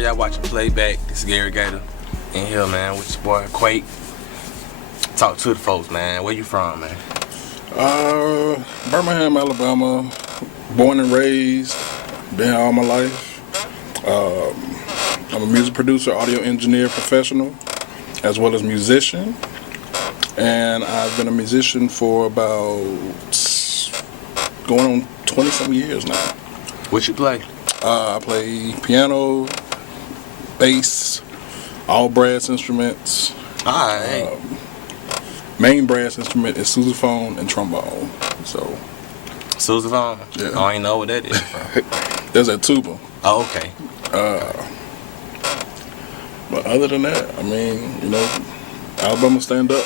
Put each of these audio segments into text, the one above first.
already y'all watching Playback. This is Gary Gator in here, man, with your boy Quake. Talk to the folks, man. Where you from, man? Birmingham, Alabama. Born and raised. Been here all my life. I'm a music producer, audio engineer, professional, as well as musician. And I've been a musician for about going on 20-some years now. What you play? I play piano, bass, all brass instruments. Alright. Main brass instrument is sousaphone and trombone. So. Sousaphone? Yeah. I ain't know what that is. There's that tuba. Oh, okay. But other than that, I mean, you know, Alabama stand up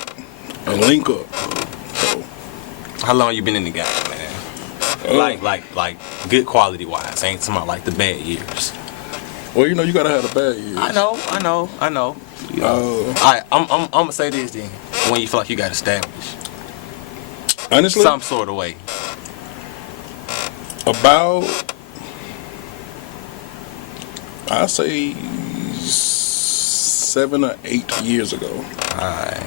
and link up. So. How long you been in the game, man? Like good quality wise. Ain't talking about like the bad years. Well, you know, you gotta have the bad years. I know. You know. Alright, I'm gonna say this then. When you feel like you got established. Honestly, Some sort of way. About, I say 7 or 8 years ago. Alright.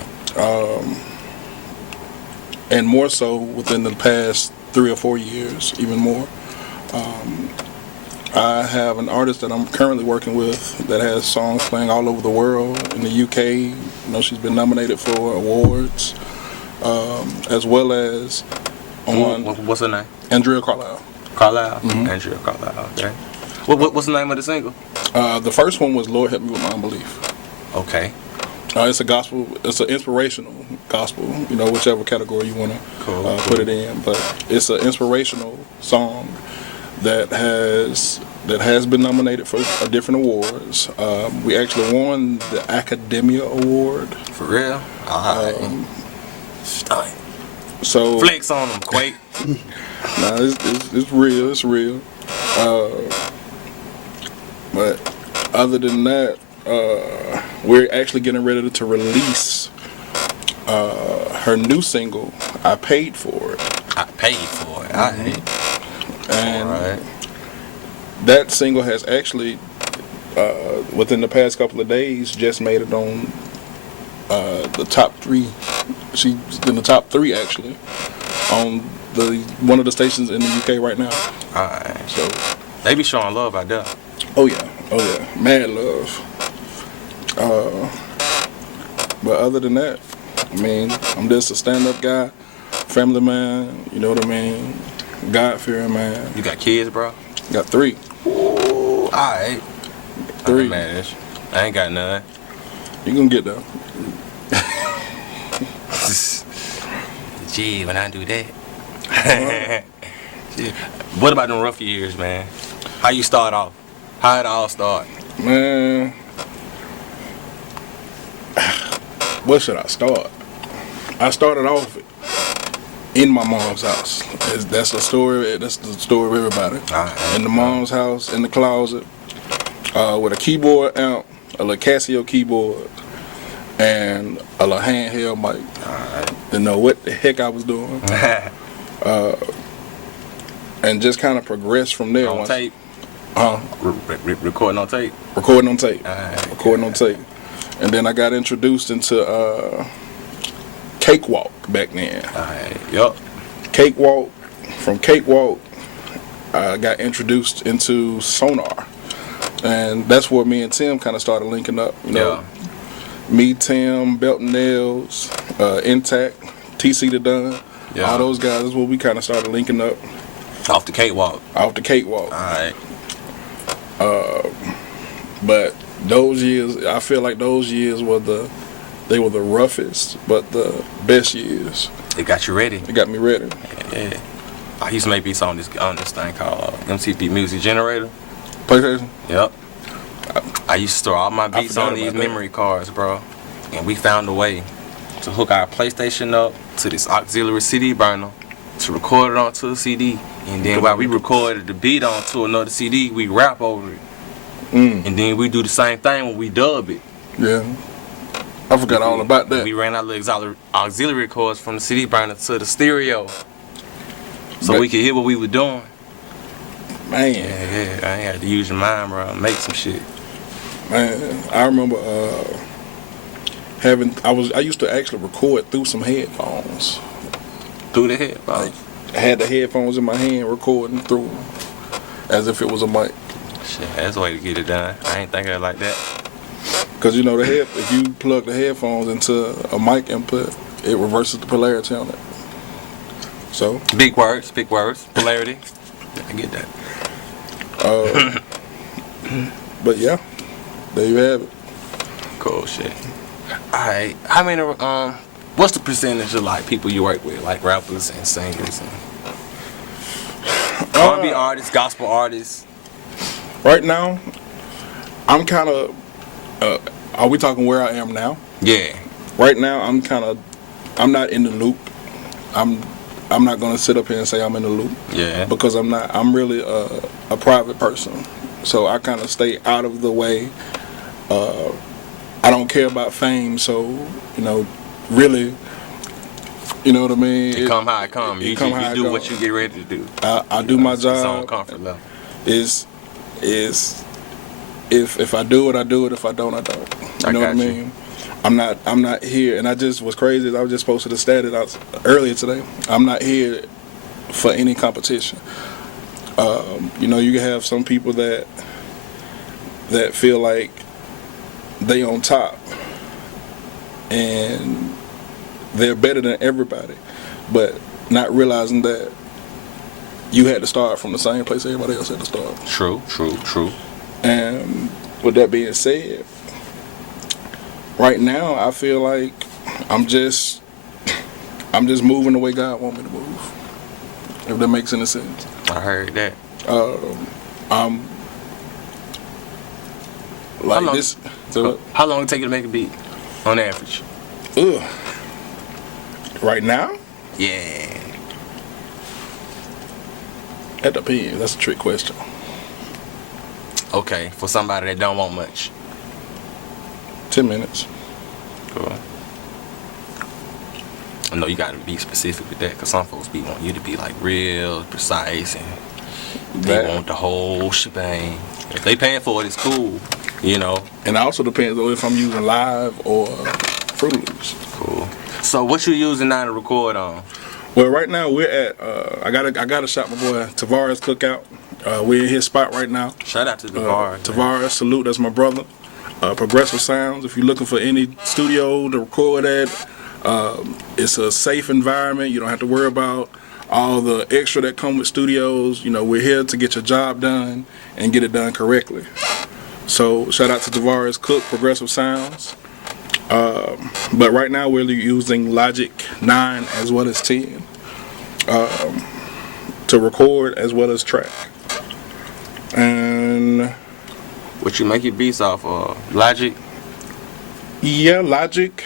And more so within the past 3 or 4 years, even more. I have an artist that I'm currently working with that has songs playing all over the world. In the UK, you know, she's been nominated for awards, as well as on What's her name? Andrea Carlisle. Carlisle. Mm-hmm. Andrea Carlisle. Okay. What's the name of the single? The first one was "Lord Help Me with My Unbelief." Okay. It's a gospel. It's an inspirational gospel. You know, whichever category you want to put it in. But it's an inspirational song that has been nominated for different awards. We actually won the Academia Award. For real? Stunning. So flex on them, Quake. Nah, it's real. It's real. But other than that, we're actually getting ready to release her new single. I paid for it. I paid for it. Alright. And Alright. that single has actually, within the past couple of days, just made it on the top 3. She's in the top 3 actually on one of the stations in the UK right now. Alright. So They be showing love out there. oh yeah, mad love. But other than that, I mean, I'm just a stand-up guy, family man. You know what I mean? God-fearing man. You got kids, bro? Got 3. Ooh, alright. 3. Man, I ain't got none. You gonna get there. Gee, when I do that. What about them rough years, man? How you start off? How it all start? Man, where should I start? I started off in my mom's house. That's the story. That's the story of everybody. In the mom's house, in the closet, with a keyboard amp, a little Casio keyboard, and a little handheld mic. Didn't know what the heck I was doing. And just kind of progressed from there. On tape? Recording on tape? Recording on tape. Recording on tape. And then I got introduced into Cakewalk back then. Yup. Cakewalk. From Cakewalk, I got introduced into Sonar. And that's where me and Tim kind of started linking up. You know, me, Tim, Belt and Nails, Intact, TC the Dunn. All those guys is where we kind of started linking up. Off the Cakewalk. Alright. But those years, I feel like those years were the roughest, but the best years. It got you ready. It got me ready. Yeah. I used to make beats on this thing called MTV Music Generator. PlayStation? Yep. I used to store all my beats on these memory cards, bro. And we found a way to hook our PlayStation up to this auxiliary CD burner to record it onto a CD. And then while we recorded the beat onto another CD, we rap over it. And then we do the same thing when we dub it. Yeah. I forgot all about that. We ran our little auxiliary cords from the CD burner to the stereo. So we could hear what we were doing. Man. Yeah. I ain't had to use your mind, bro. Make some shit. Man, I remember I used to actually record through some headphones. Through the headphones? I had the headphones in my hand recording through as if it was a mic. Shit, that's the way to get it done. I ain't think of it like that. Because you know, if you plug the headphones into a mic input, it reverses the polarity on it. So big words, polarity. I get that. But yeah, there you have it. Cool shit. Alright, how many, what's the percentage of like people you work with, like rappers and singers and R&B artists, gospel artists? Right now, I'm kind of, are we talking where I am now? Yeah. Right now, I'm not in the loop. I'm not going to sit up here and say I'm in the loop. Yeah. Because I'm not. I'm really a private person. So I kind of stay out of the way. I don't care about fame, so, you know, really, you know what I mean? It come how it come. You do what you get ready to do. I do my job. It's on comfort level. If I do it, I do it. If I don't, I don't. You know what I mean? I'm not here, and I just was crazy. I was just posted a status out earlier today. I'm not here for any competition. You know, you can have some people that feel like they on top and they're better than everybody, but not realizing that you had to start from the same place everybody else had to start. True. And with that being said, right now I feel like I'm just moving the way God want me to move. If that makes any sense. I heard that. I'm like this. So, how long it take you to make a beat, on average? Right now? Yeah. That depends. That's a trick question. Okay, for somebody that don't want much. 10 minutes. Cool. I know you gotta be specific with that, because some folks want you to be like real precise and they want the whole shebang. If they paying for it, it's cool, you know. And it also depends on if I'm using live or Fruit Loops. Cool. So what you using now to record on? Well, right now we're at I gotta shout my boy Tavares Cookout. We're in his spot right now. Shout out to Tavares. Tavares, salute. That's my brother. Progressive Sounds. If you're looking for any studio to record at, it's a safe environment. You don't have to worry about all the extra that come with studios. You know, we're here to get your job done and get it done correctly. So shout out to Tavares Cook, Progressive Sounds. But right now we're using Logic 9 as well as 10 to record as well as track. And what you make your beats off of? Logic? Yeah, Logic.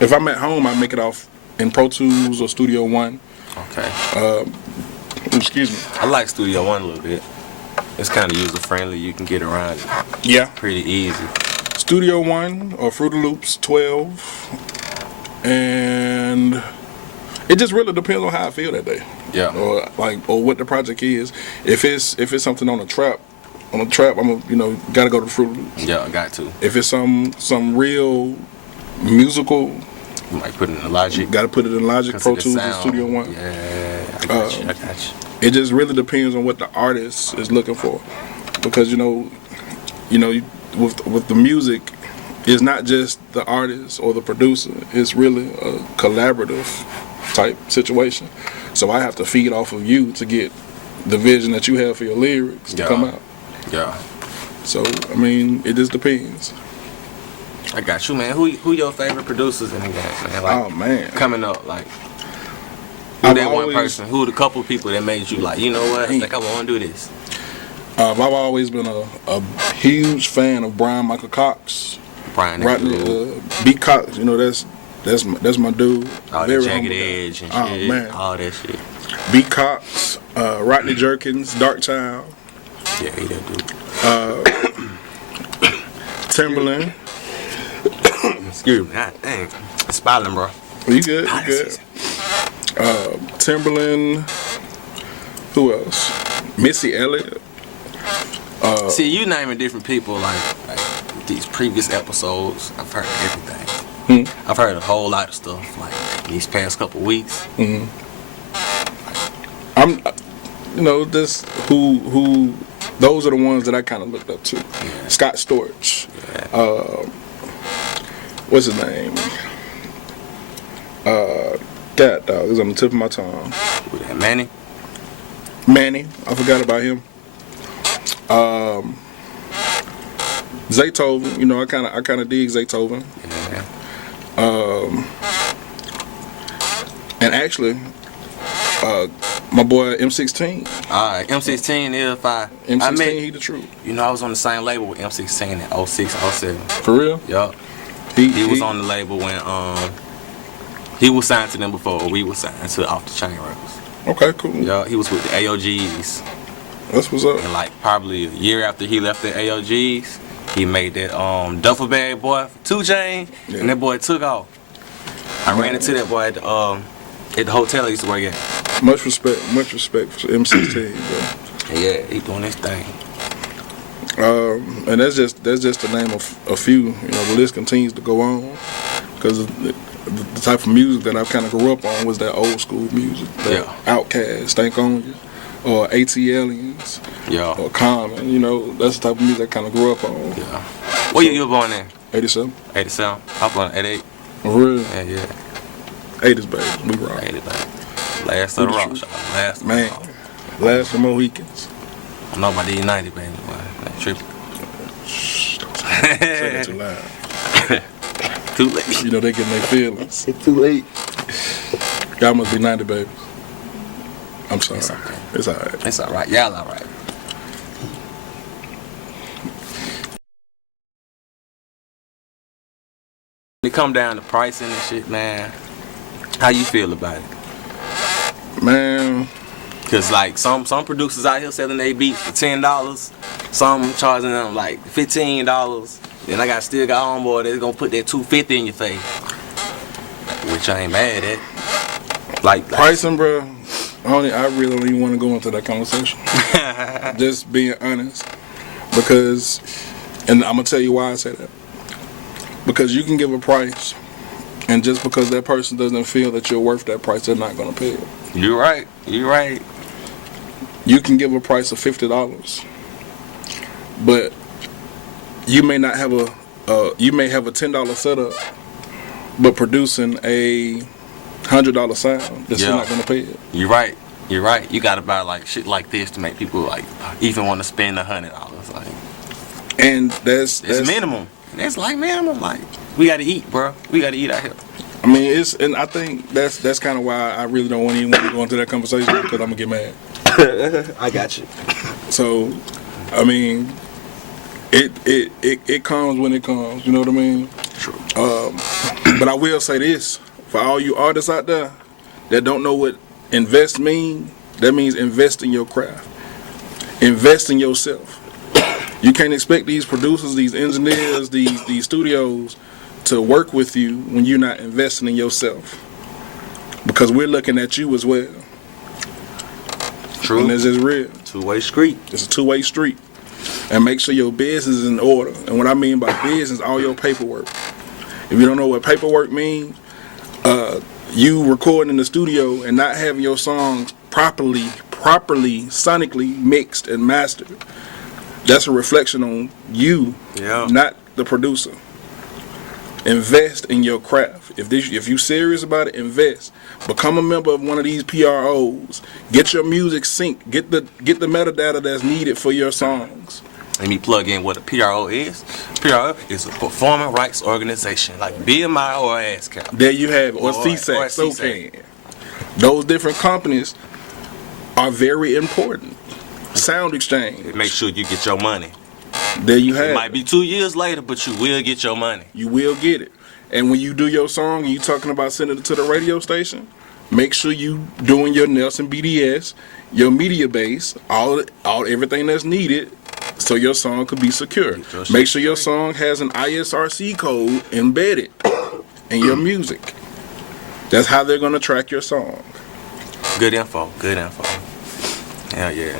If I'm at home, I make it off in Pro Tools or Studio One. Okay. Excuse me. I like Studio One a little bit. It's kind of user friendly. You can get around it. Yeah. Pretty easy. Studio One or Fruity Loops 12, and it just really depends on how I feel that day. Yeah. Or what the project is. If it's something on a trap, I'm gotta go to Fruity Loops. Yeah, I got to. If it's some real musical, you might put it in Logic. Gotta put it in Logic, Pro Tools, and Studio One. Yeah, I got you. It just really depends on what the artist is looking for, because you know, with the music, it's not just the artist or the producer. It's really a collaborative type situation. So I have to feed off of you to get the vision that you have for your lyrics to come out. Yeah. So I mean, it just depends. I got you, man. Who your favorite producers in the game, man? Like, oh man, coming up, like one person? Who the couple of people that made you like, you know what? I think I want to do this. I've always been a huge fan of Brian Michael Cox. Beat Cox, you know, that's my dude. All that Jagged Edge and shit. Man. All that shit. Beat Cox, Rodney Jerkins, Dark Child. Yeah, he that dude. Timberland. Excuse me. God dang. It's spilling, bro. You good? You good? Timberland. Who else? Missy Elliott. See, you naming different people like these previous episodes. I've heard everything. I've heard a whole lot of stuff like these past couple weeks. I'm, this who those are the ones that I kind of looked up to. Yeah. Scott Storch. Yeah. What's his name? God, dog, it's on the tip of my tongue. Who that, Manny? Manny, I forgot about him. Zaytoven, I kind of dig Zaytoven. Yeah. And actually, my boy M16. Alright, M16 is fire. M16, he the truth. I was on the same label with M16 in 06, 07. For real? Yup. He was on the label when he was signed to them before we were signed to Off the Chain Records. Okay, cool. Yeah, he was with the AOGs. That's what's up. And like probably a year after he left the AOGs, he made that duffel bag boy for 2 Chainz, and that boy took off. I ran into that boy at the hotel I used to work at. Much respect for M16, bro. Yeah, he doing his thing. And that's just the name of a few. The list continues to go on because the type of music that I kind of grew up on was that old school music. That Outkast, Stank On You, or ATLians, or Common. That's the type of music I kind of grew up on. Yeah. What year you were born in? 87. 87. I was born in 88. Really? Yeah. 80s, baby. We rock. 80s, baby. Last of the rock shop. Last of Man. Last of the Mohicans. I know about these 90, baby. That tripping. Shh, don't say that too loud. Too late. They getting their feelings. It's too late. Y'all must be 90 babies. I'm sorry. It's okay. It's alright. It's alright. Y'all alright. When it come down to pricing and shit, man, how you feel about it? Man. Cause like some producers out here selling their beats for $10, some charging them like $15. Then I still got on board that's gonna put that $250 in your face, which I ain't mad at. Like pricing, bro. I really don't even want to go into that conversation. Just being honest, because, and I'm gonna tell you why I say that. Because you can give a price, and just because that person doesn't feel that you're worth that price, they're not gonna pay it. You're right. You're right. You can give a price of $50, but you may not have you may have a $10 setup, but producing a $100 sound that's not gonna pay it. You're right. You're right. You gotta buy like shit like this to make people like even want to spend $100. Like, and that's minimum. That's like minimum. Like we gotta eat, bro. We gotta eat out here. I mean, and I think that's kind of why I really don't want to go into that conversation because I'm gonna get mad. I got you. So, I mean, it comes when it comes. You know what I mean? True. But I will say this for all you artists out there that don't know what invest mean. That means invest in your craft. Invest in yourself. You can't expect these producers, these engineers, these studios to work with you when you're not investing in yourself. Because we're looking at you as well. True. And this is real. Two-way street. It's a two-way street. And make sure your business is in order. And what I mean by business, all your paperwork. If you don't know what paperwork means, you recording in the studio and not having your songs properly, sonically mixed and mastered. That's a reflection on you, not the producer. Invest in your craft. If you serious about it, invest. Become a member of one of these PROs. Get your music synced. Get the metadata that's needed for your songs. Let me plug in what a PRO is. PRO is a performing rights organization, like BMI or ASCAP. There you have it, or CSAC, SOCAN. Those different companies are very important. Sound exchange. Make sure you get your money. There you have it. It might be 2 years later, but you will get your money. You will get it. And when you do your song and you talking about sending it to the radio station, make sure you doing your Nelson BDS, your media base, all everything that's needed so your song could be secure. Make sure your song has an ISRC code embedded in your music. That's how they're gonna track your song. Good info. Hell yeah.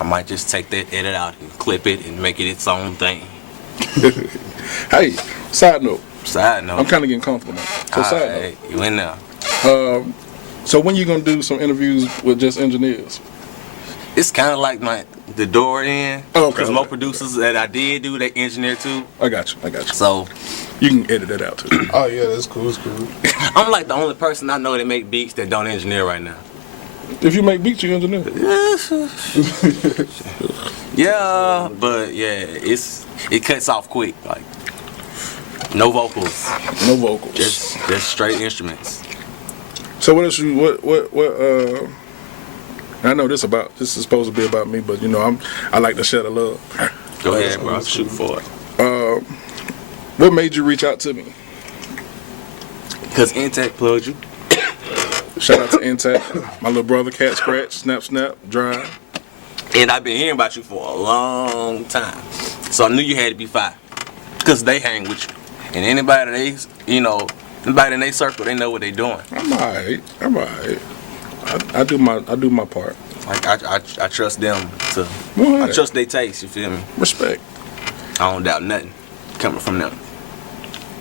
I might just take that edit out and clip it and make it its own thing. Hey, side note. Side note. I'm kind of getting comfortable now. So side Alright, you in there. note. So when you gonna do some interviews with just engineers? It's kind of like the door in. Oh, okay. Because more producers that I did do, they engineer too. I got you. So You can edit that out too. Oh yeah, that's cool. That's cool. I'm like the only person I know that make beats that don't engineer right now. If you make beats, you engineer. Yeah, but yeah, it cuts off quick. Like no vocals, No vocals. just straight instruments. So what else you what I know this is supposed to be about me, but you know I like to share the love. Go ahead, bro. I'll shoot for it. What made you reach out to me? Cause Intech plugged you. Shout out to Intech, my little brother, Cat Scratch, Snap Drive. And I've been hearing about you for a long time. So I knew you had to be fire. Cause they hang with you. And anybody anybody in their circle, they know what they doing. I'm alright. I do my part. Like I trust them to. Well, I trust their taste. You feel me? Respect. I don't doubt nothing coming from them.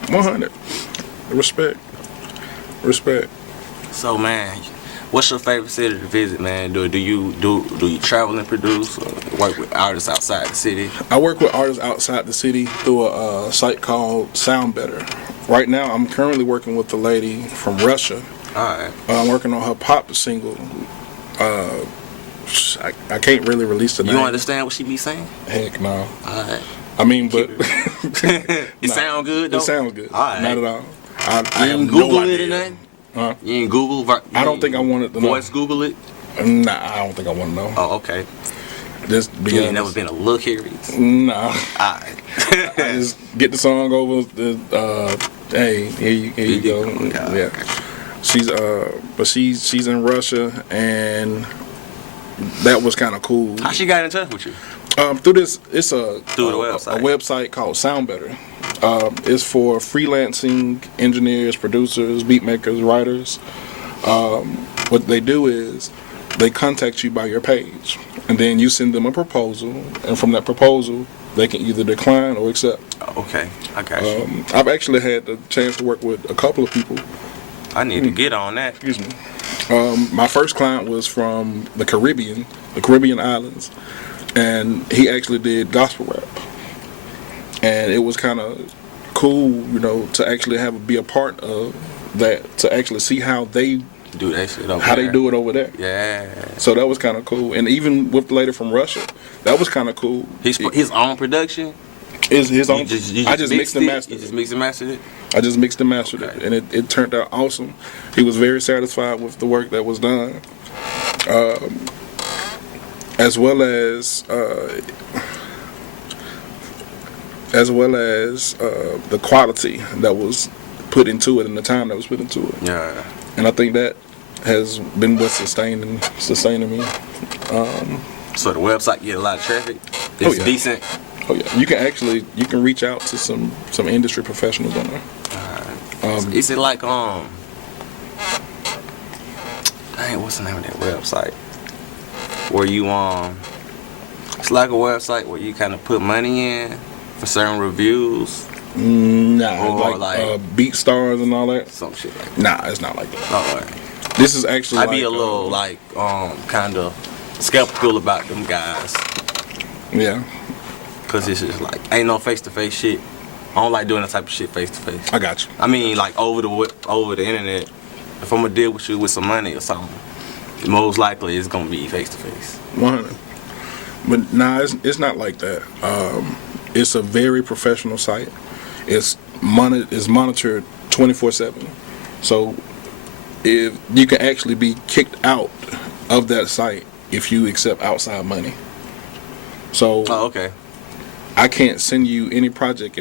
100. Respect. So man, what's your favorite city to visit, man? Do you travel and produce, or work with artists outside the city? I work with artists outside the city through a site called Sound Better. Right now, I'm currently working with a lady from Russia. All right. I'm working on her pop single. I can't really release the name. You understand what she be saying? Heck no. All right. I mean, but It sound good though. it sounds good. All right. Not at all. I You have didn't no Google it idea. or nothing? Huh? You ain't Google? I don't think I wanted to know. Voice Google it? Nah, I don't think I want to know. Oh, okay. Just be You ain't honest. never been a little curious? Nah. All right. I just get the song over. Hey, here you go. Yeah. She's in Russia, and that was kind of cool. How she got in touch with you? Through this, it's a website. A website called Sound Better. It's for freelancing engineers, producers, beat makers, writers. What they do is they contact you by your page, and then you send them a proposal, and from that proposal, they can either decline or accept. Okay, I got you. I've actually had the chance to work with a couple of people. I need to get on that. Excuse me. My first client was from the Caribbean islands, and he actually did gospel rap. And it was kind of cool, to actually be a part of that, to actually see how they Do that shit over how there. they do it over there. Yeah. So that was kind of cool. And even with the lady from Russia, that was kind of cool. His own production? His own. You I just mixed and mastered You it. just mixed and mastered it? I just mixed and mastered it, Okay. and it turned out awesome. He was very satisfied with the work that was done, as well as the quality that was put into it and the time that was put into it. Yeah. And I think that has been what's sustaining me. So the website get a lot of traffic? Oh, It's yeah. decent? Oh yeah, you can reach out to some industry professionals on there. Is it like, dang, what's the name of that website? Where you, it's like a website where you kind of put money in for certain reviews? Nah, Or like Beat Stars and all that. Some shit like Nah, it's not like that. that. All right. This is actually. I be a little, kind of skeptical about them guys. Yeah, Because it's just like, ain't no face-to-face shit. I don't like doing that type of shit face-to-face. I got you. I mean, like, over the internet, if I'm going to deal with you with some money or something, most likely it's going to be face-to-face. 100. But nah, it's not like that. It's a very professional site. It's monitored 24/7. So if you can actually be kicked out of that site if you accept outside money. So Oh, okay. I can't send you any project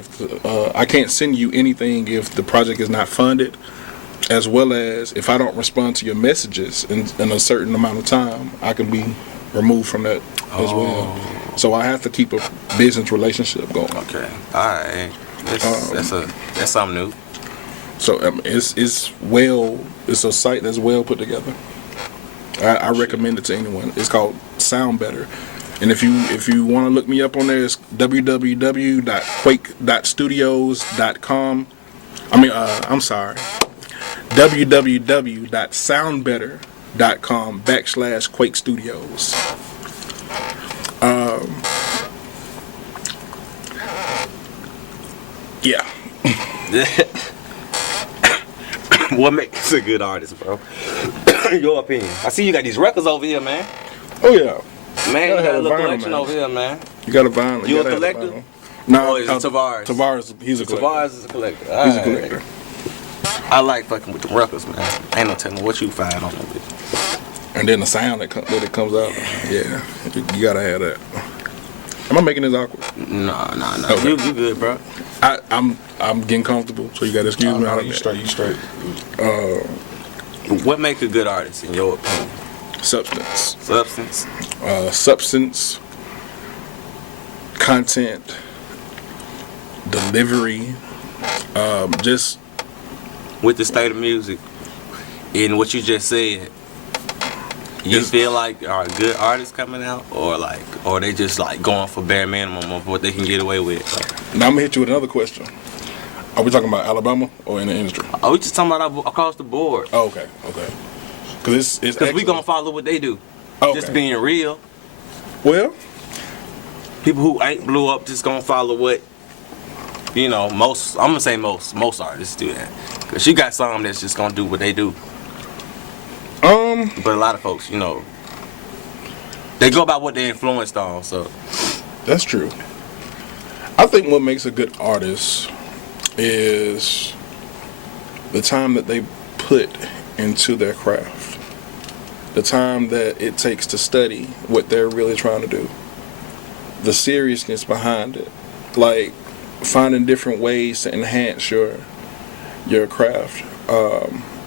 I can't send you anything if the project is not funded, as well as if I don't respond to your messages in a certain amount of time, I can be removed from that as well. So I have to keep a business relationship going. Okay. All right. That's something new. So it's a site that's well put together. I recommend it to anyone. It's called Sound Better. And if you want to look me up on there, it's www.quake.studios.com. I'm sorry, www.soundbetter.com/Quake Studios. Yeah. What makes a good artist, bro? Your opinion. I see you got these records over here, man. Oh yeah. Man, you got a little vinyl, collection man. over here, man. You got a vinyl. You a collector? No, Or is it Tavares? Tavares, he's a collector. Tavares is a collector. He's a Alright. collector. I like fucking with the records, man. Ain't no telling what you find on them bitch. And then the sound that it comes out. Yeah, you gotta have that. Am I making this awkward? Nah. Okay. You good, bro. I'm getting comfortable, so you gotta excuse me. You straight. What make a good artist in your opinion? Substance. Substance. Content, delivery, just With the state of music and what you just said, you feel like are good artists coming out, or they just like going for bare minimum of what they can get away with? Now I'm gonna hit you with another question. Are we talking about Alabama or in the industry? Oh, we just talking about across the board. Oh, okay. Because Because we gonna follow what they do. Okay. Just being real. Well, People who ain't blew up just gonna follow what, most, I'm gonna say most artists do that. Because you got some that's just gonna do what they do. But a lot of folks, they go by what they influenced on, so. that's true. I think what makes a good artist is the time that they put into their craft. The time that it takes to study what they're really trying to do. The seriousness behind it. Like finding different ways to enhance your craft.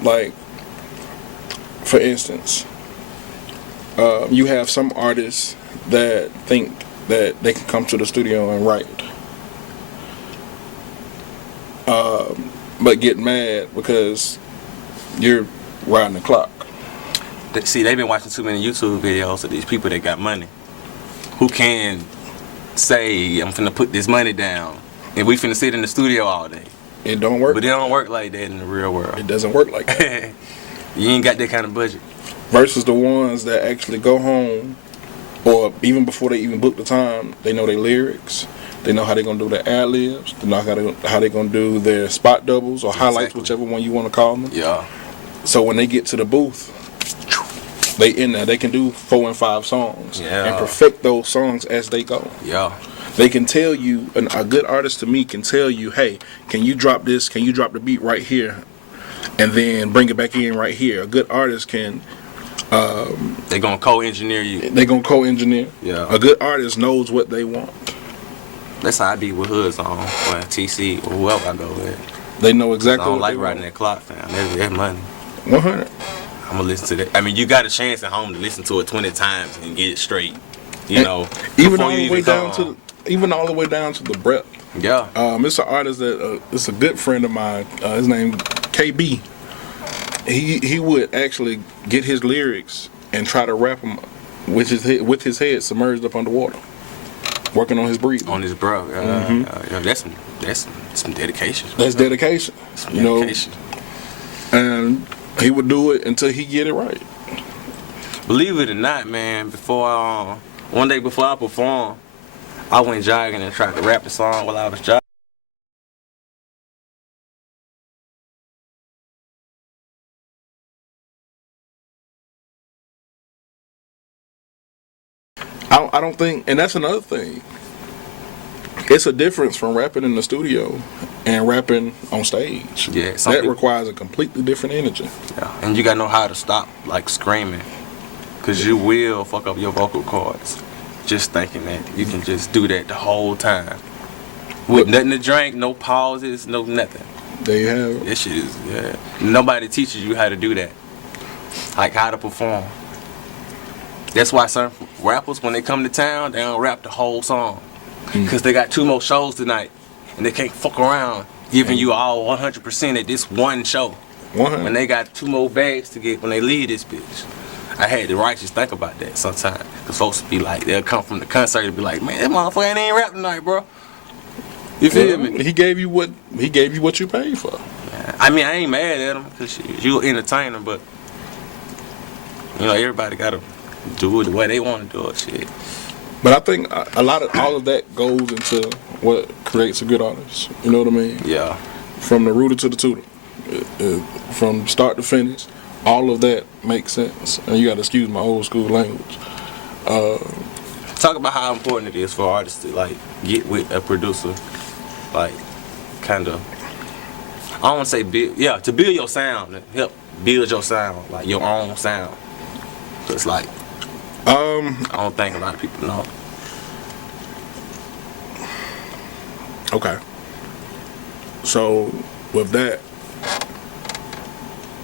Like, for instance, you have some artists that think that they can come to the studio and write. But get mad because you're riding the clock. See, they've been watching too many YouTube videos of these people that got money. Who can say, I'm finna put this money down, and we finna sit in the studio all day. It don't work. But it don't work like that in the real world. It doesn't work like that. You ain't got that kind of budget. Versus the ones that actually go home, or even before they even book the time, they know their lyrics. They know how they're going to do their ad-libs. They know how they're going to do their spot doubles or highlights, whichever one you want to call them. Yeah. So when they get to the booth, they in there. They can do 4 and 5 songs and perfect those songs as they go. Yeah. They can tell you, a good artist to me can tell you, hey, can you drop this? Can you drop the beat right here? And then bring it back in right here. A good artist can... they going to co-engineer you. They going to co-engineer. Yeah. A good artist knows what they want. That's how I be with Hoods on, or TC, or whoever I go with. They know exactly I don't what like they riding want. that clock, fam. That's money. 100. I'm going to listen to that. I mean, you got a chance at home to listen to it 20 times and get it straight. Even before all you the way even down come. even all the way down to the breath. Yeah. It's an artist that it's a good friend of mine. His name KB. He would actually get his lyrics and try to rap them with his head submerged up underwater, working on his breathing. On his bro. That's some dedication. That's dedication. Some dedication. And he would do it until he get it right. Believe it or not, man, one day before I performed, I went jogging and tried to rap the song while I was jogging. I don't think, and that's another thing. It's a difference from rapping in the studio and rapping on stage. Yeah, that requires a completely different energy. Yeah, and you gotta know how to stop, like, screaming, cause you will fuck up your vocal cords. Just thinking that you can just do that the whole time, with nothing to drink, no pauses, no nothing. There you have it. This shit is nobody teaches you how to do that, like how to perform. That's why some rappers, when they come to town, they don't rap the whole song. Because they got 2 more shows tonight. And they can't fuck around giving you all 100% at this one show. 100. When they got 2 more bags to get when they leave this bitch. I had the righteous think about that sometimes. Cause folks be like, they'll come from the concert and be like, man, that motherfucker ain't rap tonight, bro. You feel me? He gave you what you paid for. I mean, I ain't mad at him because you an entertainer, but you know, everybody gotta do it the way they want to do it. Shit. But I think a lot of all of that goes into what creates a good artist. You know what I mean? Yeah. From the rooter to the tutor, from start to finish, all of that makes sense. And you got to excuse my old school language. Talk about how important it is for artists to like get with a producer, like kind of. I don't want to say build, to build your sound, to help build your sound, like your own sound. So it's like, I don't think a lot of people know. Okay. So with that,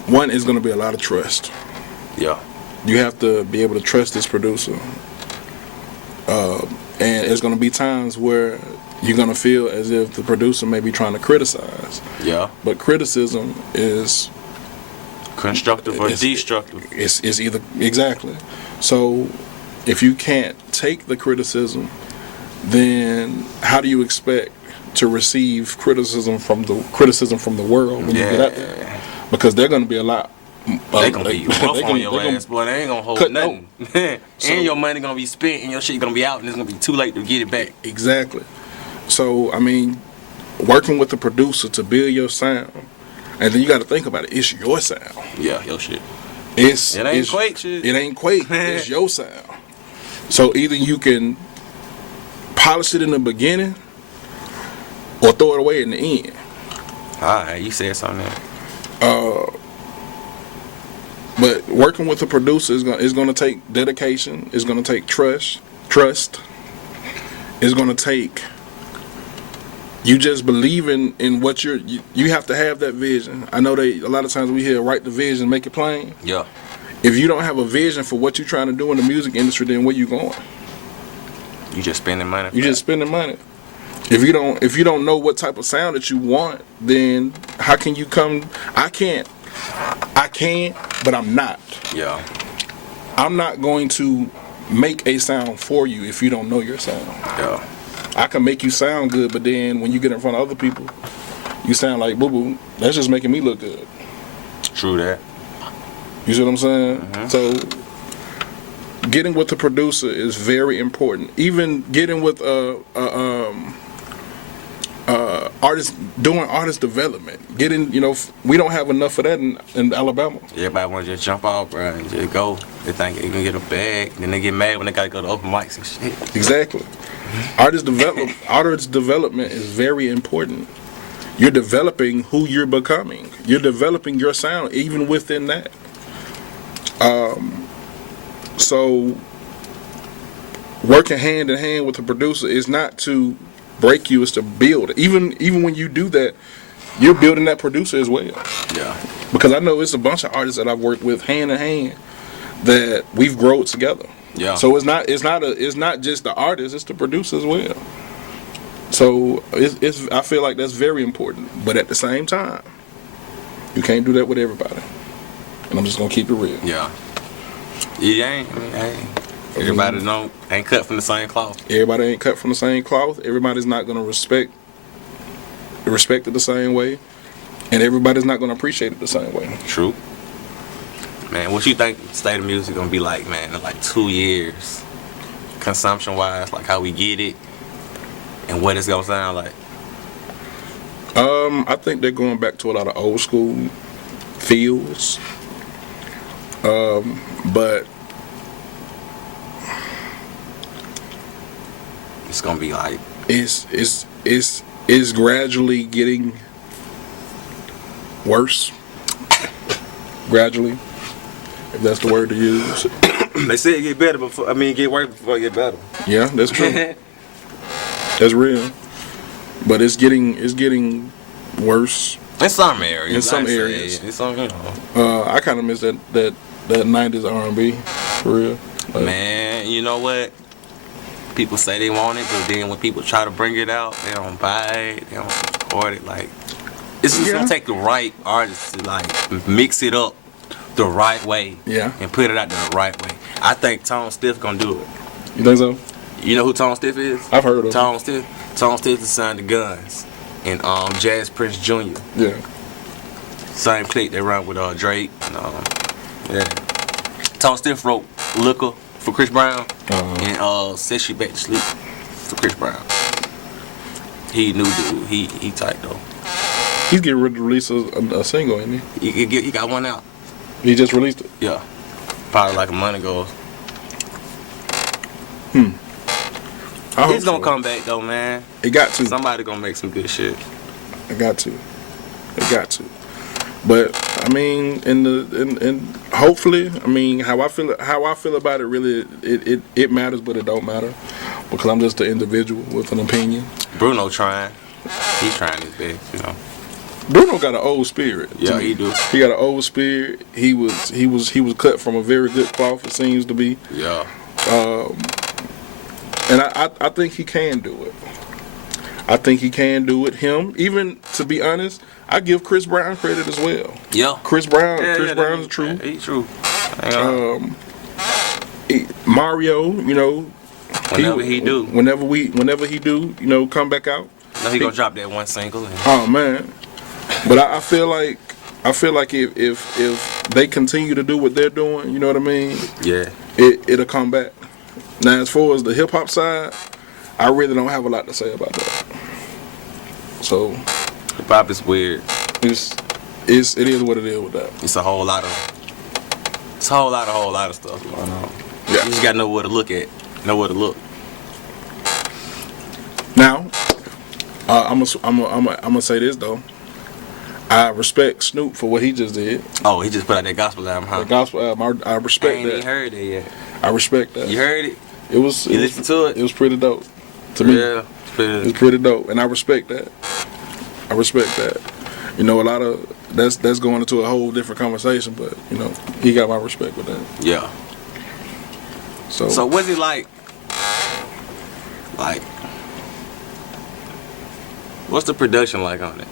one is going to be a lot of trust. Yeah. You have to be able to trust this producer. And it's going to be times where you're going to feel as if the producer may be trying to criticize. Yeah. But criticism is constructive or destructive. It's either, exactly. So if you can't take the criticism, then how do you expect to receive criticism from the world when you get out there? Because they're going to be a lot. They gonna be rough on your ass, boy. They ain't gonna hold nothing. And your money gonna be spent, and your shit gonna be out, and it's gonna be too late to get it back. Exactly. So I mean, working with the producer to build your sound, and then you got to think about it. It's your sound. Yeah, your shit. It ain't Quake shit. It ain't Quake. It's your sound. So either you can polish it in the beginning, or throw it away in the end. All right, you said something. But working with a producer is going to take dedication. It's going to take trust. It's going to take you just believing in what you have to have that vision. I know a lot of times we hear write the vision, make it plain. Yeah. If you don't have a vision for what you're trying to do in the music industry, then where you going? You just spending money. You just spending money. If you don't know what type of sound that you want, then how can you come? I can, but I'm not. Yeah. I'm not going to make a sound for you if you don't know your sound. Yeah. I can make you sound good, but then when you get in front of other people, you sound like boo-boo. That's just making me look good. True that. You see what I'm saying? Mm-hmm. So getting with the producer is very important. Even getting with doing artist development. We don't have enough of that in Alabama. Everybody want to just jump off, bro, and just go. They think they can get a bag, then they get mad when they gotta go to open mics and shit. Exactly. Artist development is very important. You're developing who you're becoming. You're developing your sound even within that. So working hand in hand with the producer is not to break you, it's to build. Even when you do that, you're building that producer as well. Yeah. Because I know it's a bunch of artists that I've worked with hand in hand that we've grown together. Yeah. So it's not just the artist, it's the producer as well. So I feel like that's very important. But at the same time, you can't do that with everybody. And I'm just gonna keep it real. Yeah. Everybody ain't cut from the same cloth. Everybody ain't cut from the same cloth. Everybody's not gonna respect it the same way, and everybody's not gonna appreciate it the same way. True. Man, what you think the state of music gonna be like, man, in like 2 years, consumption wise, like how we get it, and what it's gonna sound like? I think they're going back to a lot of old school feels, but it's gonna be like it's gradually getting worse. Gradually, if that's the word to use. They say it get better before. Get worse before it get better. Yeah, that's true. That's real. But it's getting worse. In some areas. In some areas. In some, I kind of miss that 90s R&B for real. Like, man, you know what? People say they want it, but then when people try to bring it out, they don't buy it. They don't support it. Like, it's just gonna take the right artist to like mix it up the right way. Yeah. And put it out there the right way. I think Tone Stiff gonna do it. You think so? You know who Tone Stiff is? I've heard of him. Tone Stiff. Tone Stiff is signed to Guns and Jazz Prince Jr. Yeah. Same clique they run with Drake. And, yeah. Tone Stiff wrote Looker for Chris Brown and Set You Back to Sleep for Chris Brown. He new dude. He tight though. He's getting ready to release a single, ain't he? He got one out. He just released it? Yeah. Probably like a month ago. He's gonna come back though, man. It got to. Somebody gonna make some good shit. It got to. But I mean, in hopefully, I mean, how I feel about it really, it matters, but it don't matter because I'm just an individual with an opinion. Bruno trying. He's trying his best, you know. Bruno got an old spirit. Yeah, he do. He got an old spirit. He was cut from a very good cloth. It seems to be. Yeah. And I think he can do it. I think he can do it. Him, even to be honest, I give Chris Brown credit as well. Yeah. Chris Brown's true. He's true. Mario, you know. Whenever he do, you know, come back out. No, he gonna drop that one single. Oh man. But I feel like if they continue to do what they're doing, you know what I mean? Yeah. It'll come back. Now as far as the hip hop side, I really don't have a lot to say about that. So hip hop is weird. It is what it is with that. It's a whole lot of stuff going on. Yeah. You just gotta know where to look at. Know where to look. Now, I'm gonna say this though. I respect Snoop for what he just did. Oh, he just put out that gospel album, huh? The gospel album. I respect that. I ain't even heard it yet. I respect that. You heard it? You listened to it? It was pretty dope. To me. Yeah. It's pretty dope, and I respect that. You know, a lot of that's going into a whole different conversation, but you know, he got my respect with that. Yeah. So what's it like? Like, what's the production like on it?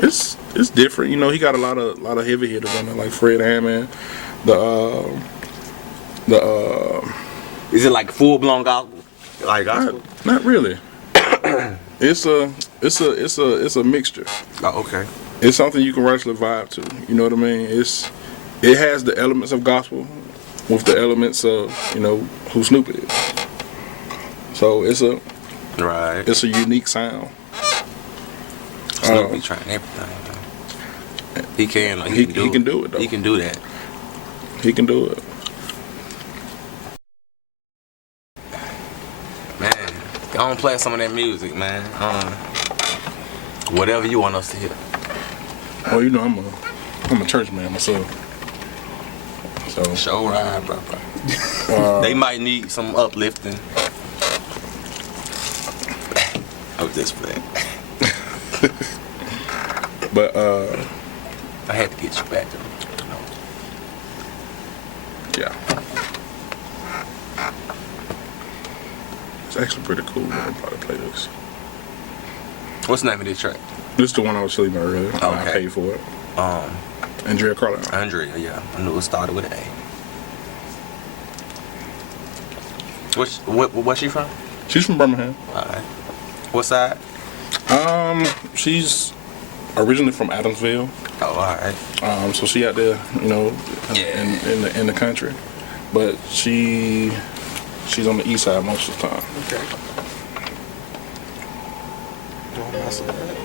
It's different. You know, he got a lot of heavy hitters on there, like Fred Hammond. Is it like full blown gospel? Like gospel? Not really. It's a mixture. Oh, okay. It's something you can actually vibe to. You know what I mean? It has the elements of gospel with the elements of, you know, who Snoop is. So it's a unique sound. Snoop be trying everything. Though. He can. Like, he can do it. Though. He can do that. He can do it. Man, go on play some of that music, man. Whatever you want us to hear. Oh, you know I'm a church man myself. So show ride, bro. They might need some uplifting. I was just playing. But I had to get you back though. Yeah. It's actually pretty cool. I'll probably play this. What's the name of this track? This is the one I was telling you about earlier. Okay. I paid for it. Andrea Carlisle. Andrea, yeah. I knew it started with an A. Where's she from? She's from Birmingham. Alright. What side? She's originally from Adamsville. Oh, alright. So she out there, you know, in the country, but she's on the east side most of the time. Okay. Don't mess with that.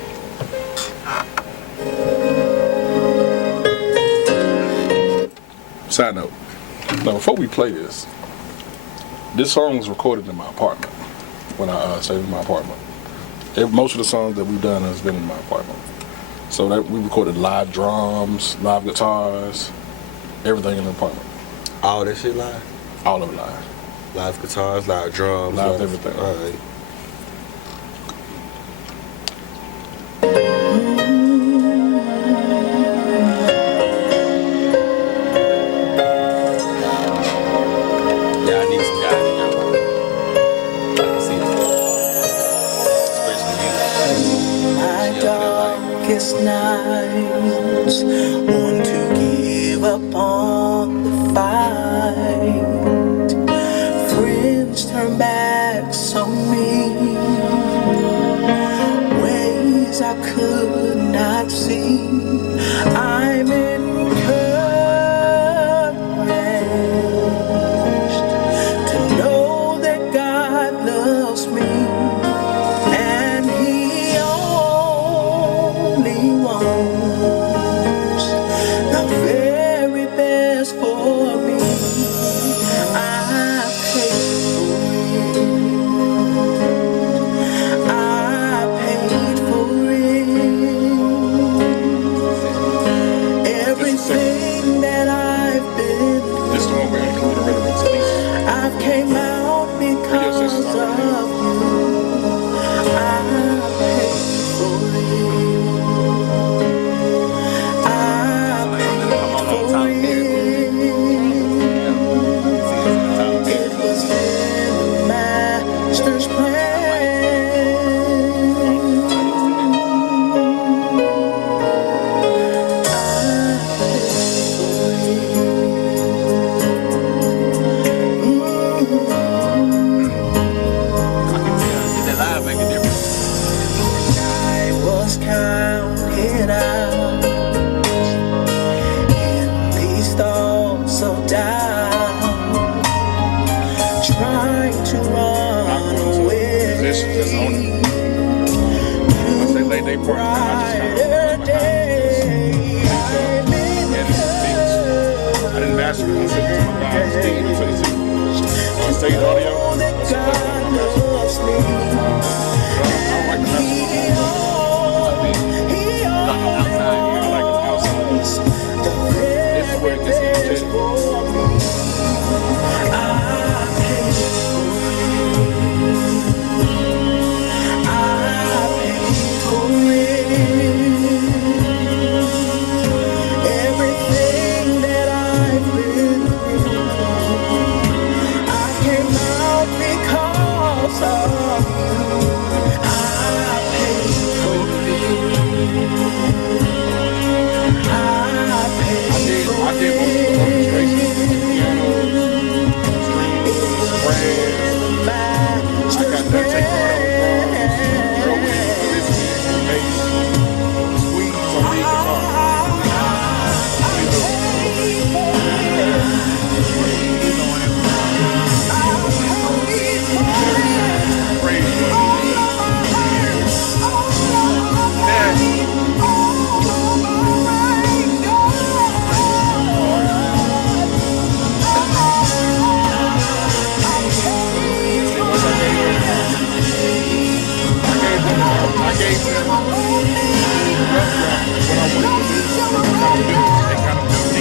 Side note. Now, before we play this song was recorded in my apartment when I stayed in my apartment. Most of the songs that we've done has been in my apartment. So that we recorded live drums, live guitars, everything in the apartment. All that shit live? All of it live. Live guitars, live drums. Live everything. Alright. want to give up on the fight. Friends turn backs on me, ways I could not see. I'm encouraged to know that God loves me, and He only wants the very best for me. I paid for it. I paid for it. Everything that I've been This the one where I include a rhythm and release. I've came out because of you. I paid for it. I paid for it. It was in the Master's plan. I was counted out in these thoughts of doubt, trying to run away That's on it. Once they lay their part, I brighter day. I didn't master it. I said to my guys, stay in until the two. I say the audio. Know that God loves me. I don't like the master. He I like the outside. This is where it gets energetic. Everything that I've been through, I came out because of you. I paid for it. I paid for I did most of the orchestration, piano, strings, brass. I got that tape part on drums, whirlwind, listening, bass, squeeze on lead guitar. Praise I gave them rough draft what I wanted to do. They kind of built it.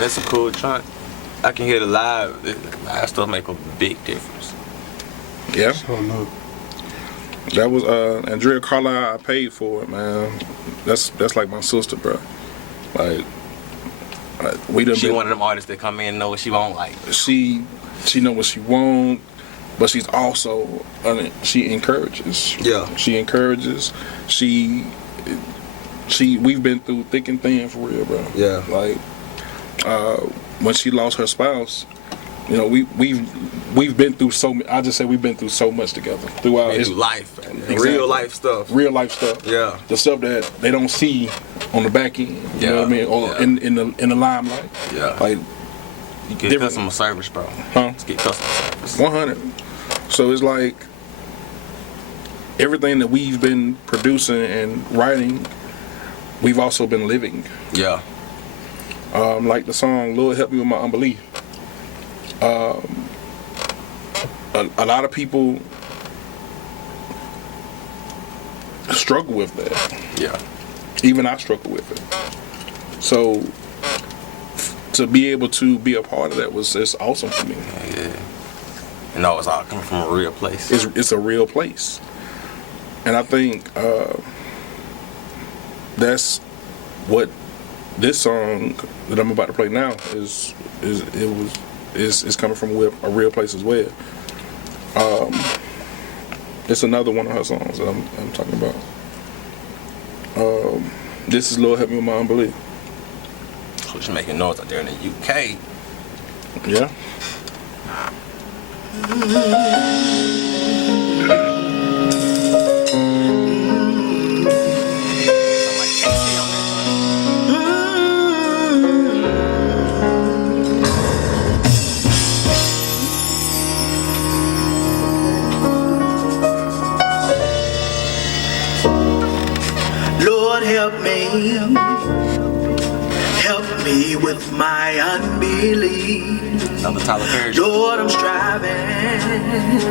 That's a cool joint. I can hear the live. That stuff make a big difference. Yeah. That was Andrea Carlisle. I paid for it, man. That's like my sister, bro. Like we done She been, one of them artists that come in and know what she want. Like she know what she want, but she's also she encourages. Yeah. She encourages. We've been through thick and thin for real, bro. Yeah. Like when she lost her spouse, you know, we've been through so. I just say we've been through so much together throughout it's life, Exactly. real life stuff. Real life stuff. Yeah. The stuff that they don't see on the back end. You know what I mean? Or in the limelight. Yeah. Like You get customer service, bro. Huh? Let's get customer service. 100. So it's like everything that we've been producing and writing, we've also been living. Yeah. Like the song "Lord Help Me With My Unbelief." A lot of people struggle with that. Yeah. Even I struggle with it. So to be able to be a part of that was just awesome for me. Yeah. You know, it's all coming from a real place. It's a real place, and I think that's what this song that I'm about to play now is coming from a real place as well. It's another one of her songs that I'm talking about. This is Lord Help Me With My Unbelief. So she's making noise out there in the UK. Yeah. Lord, help me with my unbelief. Another Tyler Perry. Lord, I'm striving.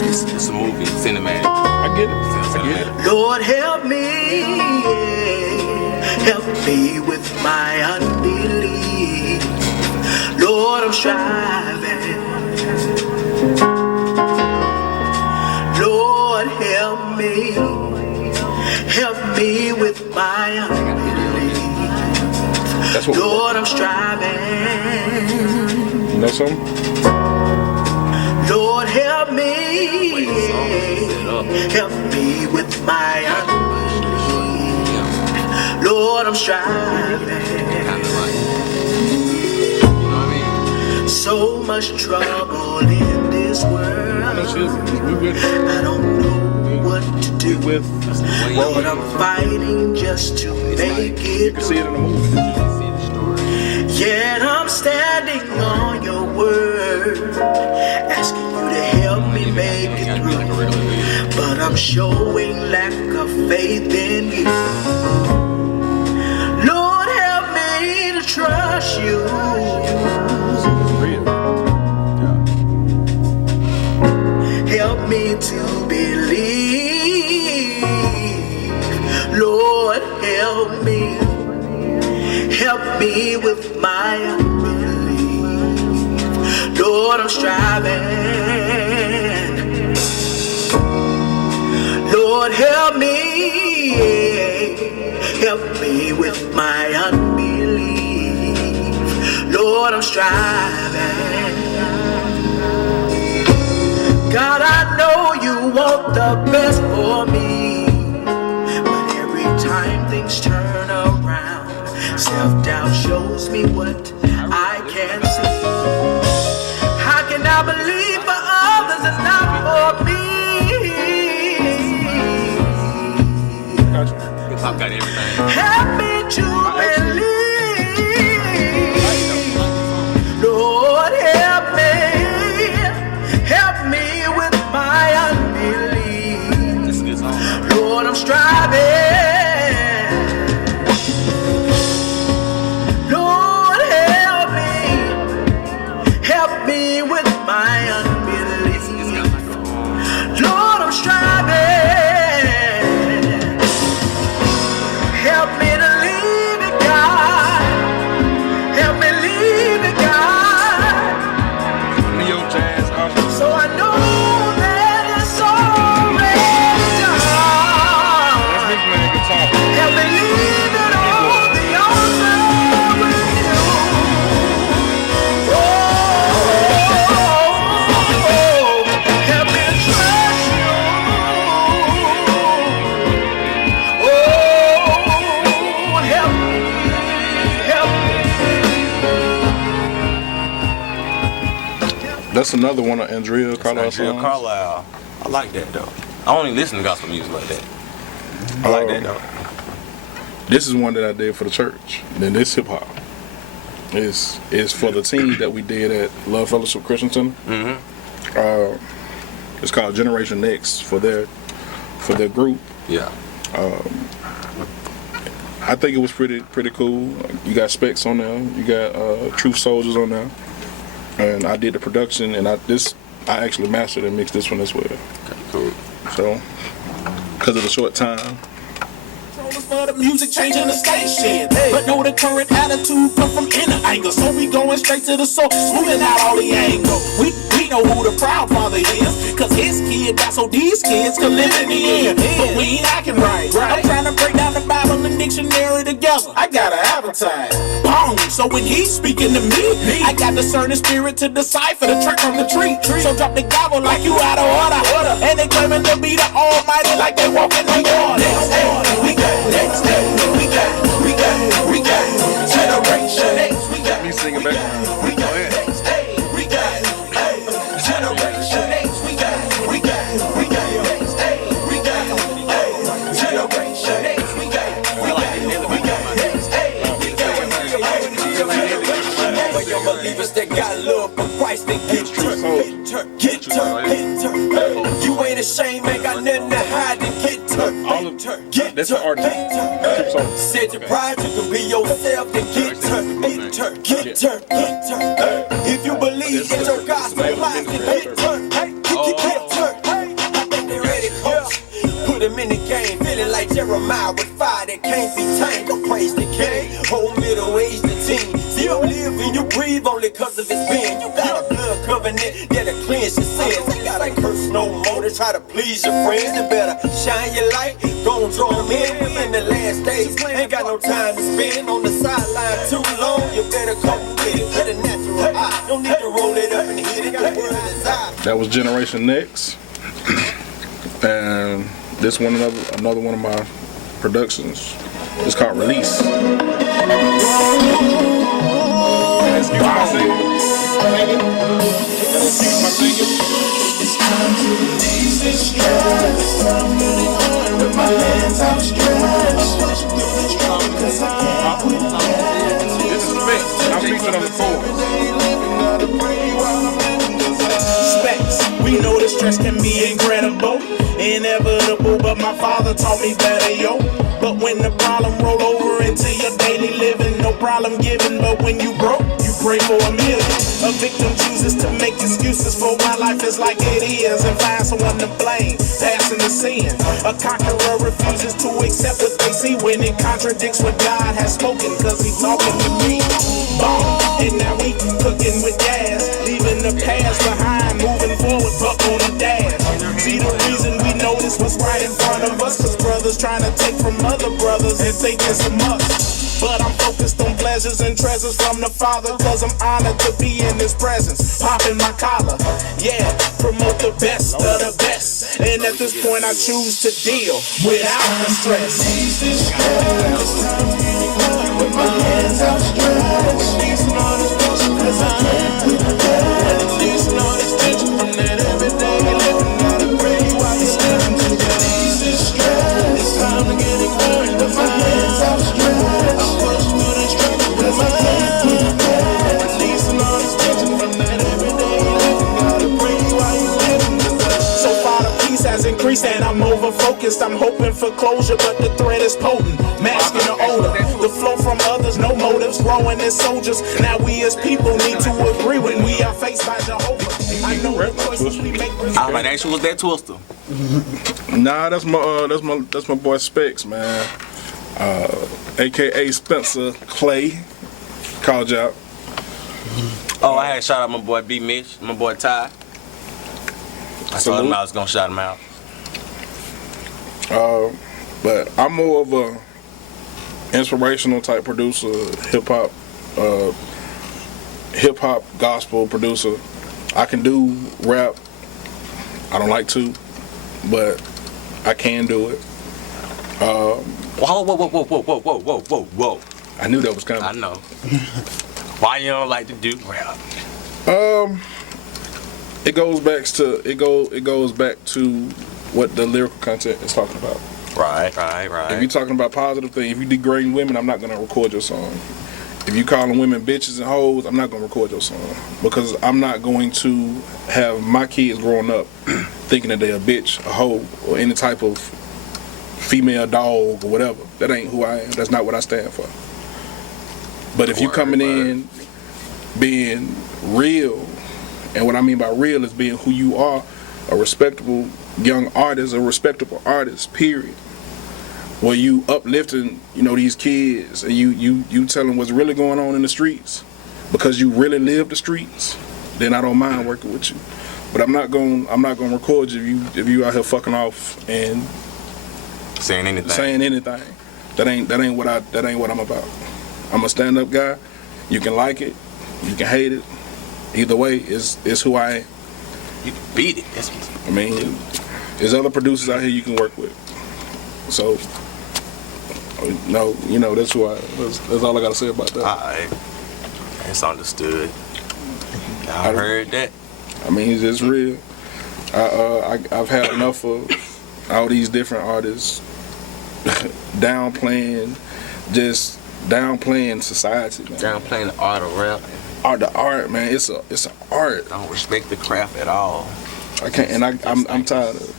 It's a movie, cinematic. I get it. Lord, help me with my unbelief. Lord, I'm striving. Lord, help me with my unbelief. That's what Lord, I'm striving. You know something? Lord, help me with my unbelief. Lord, I'm striving. So much trouble in this world. I don't know what to do. Lord, I'm fighting just to make it You can see it in the movie. Yet I'm standing on your word, asking you to help me make it through. But I'm showing lack of faith in you. Lord, help me to trust you. Help me to believe. Lord, help me. Help me with my unbelief. Lord, I'm striving. Lord, help me. Help me with my unbelief. Lord, I'm striving. God, I know you want the best for me. But every time things turn around, self-doubt shows me what I can't see. How can I believe for others and not for me? Hip-hop got everything. Help me to believe. Lord, help me. Help me with my unbelief. Lord, I'm striving. That's another one of Andrea Carlisle's songs. Carlisle. I like that though. I only listen to gospel music like that. I like that though. This is one that I did for the church. Then this hip hop is for the team that we did at Love Fellowship Christian Center. Mm-hmm. It's called Generation Next for their group. Yeah. I think it was pretty cool. You got Specs on there. You got Truth Soldiers on there. And I did the production, and I actually mastered and mixed this one as well. Okay, cool. So, because of the short time. For the music changing the station, but know the current attitude come from inner anger. So we going straight to the source, smoothing out all the angle. We know who the proud father is. Cause his kid died so these kids can live in the end. But we ain't acting right. I'm trying to break down the Bible and dictionary together. I got an appetite. Boom. So when he's speaking to me, I got discerning spirit to decipher the trick from the tree. So drop the gavel like you out of order. And they claiming to be the almighty like they walking on water. We got generation X. We got. Me singing back. We got. We got. Generation X. We got. We got. We got. We got. Generation X. We got. We got. Young believers that got love for Christ and get turned. You ain't ashamed, ain't got nothing to hide and get turned. That's an artist. Said your pride, you can be yourself, then get turned. Get turned. If you believe that your gospel lies, then get turned. Get turned. I think they ready, coach. Put him in the game, feeling like Jeremiah with fire that can't be tamed. Go praise the king, whole middle age the teen. Still live and you breathe only cause of his being. You got a blood covenant that'll cleanse your sins. Ain't gotta curse no more to try to please your friends. You better shine your light, gon' draw them in. We in the last days, ain't got no time to spend on the sideline too long. You better come with it with a natural eye. Don't need to roll it up and hit it, the word is out. That was Generation Next. And this one, another one of my productions. It's called Release. Excuse my singing. Excuse my singing. It's time to release this stress. I'm moving on with my hands outstretched. Cause I can't quit. This is Specs. I'm featured on the floor. Specs, we know the stress can be incredible, inevitable, but my father taught me better, yo. But when the problem roll over into your daily living, no problem giving, but when you broke, you pray for a million. A victim chooses to make excuses for why life is like it is and find someone to blame, passing the sin. A conqueror refuses to accept what they see when it contradicts what God has spoken, cause he's talking to me. Bomb, and now we cooking with gas, leaving the past behind, moving forward, buck on the dash. See the reason we notice what's right in front of us, cause brothers trying to take from other brothers and think it's a must. But I'm focused on pleasures and treasures from the Father, cause I'm honored to be in His presence. Popping my collar, yeah, promote the best of the best. And at this point I choose to deal without the stress. With my hands outstretched. Releasing all this bullshit cause I can't quit. Releasing all this tension from that everyday living. Gotta pray while you're living to release this stress. It's time to get it going. With my hands outstretched. I'm pushing through the struggle cause I can't quit. Releasing all this tension from that everyday living. Gotta pray while you're living to So far the peace has increased and I'm over focused. I'm hoping for closure, but the threat is potent, masking the odor. The flow from others, no motives, growing as soldiers. Now we as people need to agree when we are faced by Jehovah. I know the choices we make. I like that. Was that Twister? Nah, that's my boy Specs, man. AKA Spencer Clay. Called you out. Oh, I had to shout out my boy B Mitch, my boy Ty. I told him I was gonna shout him out. But I'm more of a inspirational type producer, hip hop gospel producer. I can do rap. I don't like to, but I can do it. Whoa. I knew that was coming. I know. Why you don't like to do rap? It goes back to what the lyrical content is talking about. Right. If you're talking about positive things, if you degrading women, I'm not gonna record your song. If you calling women bitches and hoes, I'm not gonna record your song because I'm not going to have my kids growing up thinking that they're a bitch, a hoe, or any type of female dog or whatever. That ain't who I am. That's not what I stand for. But if you coming in being real, and what I mean by real is being who you are, a respectable young artist, a respectable artist, period. Where you uplifting, these kids and you tell them what's really going on in the streets because you really live the streets, then I don't mind working with you. But I'm not gonna record you if you out here fucking off and saying anything. That ain't what I'm about. I'm a stand-up guy. You can like it, you can hate it. Either way, it's who I am. You can beat it. I mean, there's other producers out here you can work with. So, no, you know, that's who that's all I gotta say about that. Alright. It's understood. I heard that. I mean, it's real. I've had enough of all these different artists downplaying society, man. Downplaying the art of rap. The art, man. It's an art. I don't respect the craft at all. I can't, and I'm tired of it.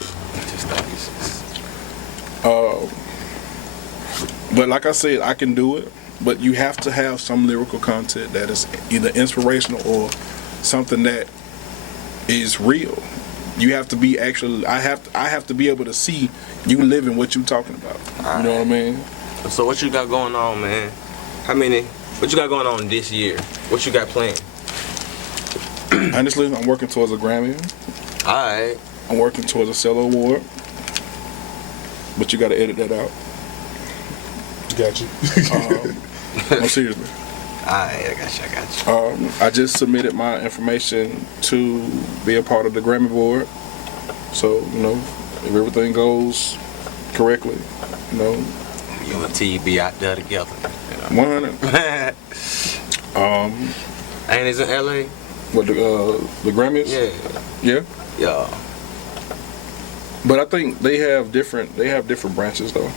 Just think it's just... But like I said, I can do it. But you have to have some lyrical content that is either inspirational or something that is real. You have to be actually. I have to be able to see you living what you talking about. You know what I mean? So what you got going on, man? What you got going on this year? What you got planned? Honestly, I'm working towards a Grammy. Alright. I'm working towards a Cello Award. But you gotta edit that out. Got you. No, seriously. Alright, I got you. I just submitted my information to be a part of the Grammy board. So, you know, if everything goes correctly, you know. You and T be out there together. You know? 100. And it's in LA? What, the Grammys? Yeah. Yeah? Yeah. But I think they have different branches though.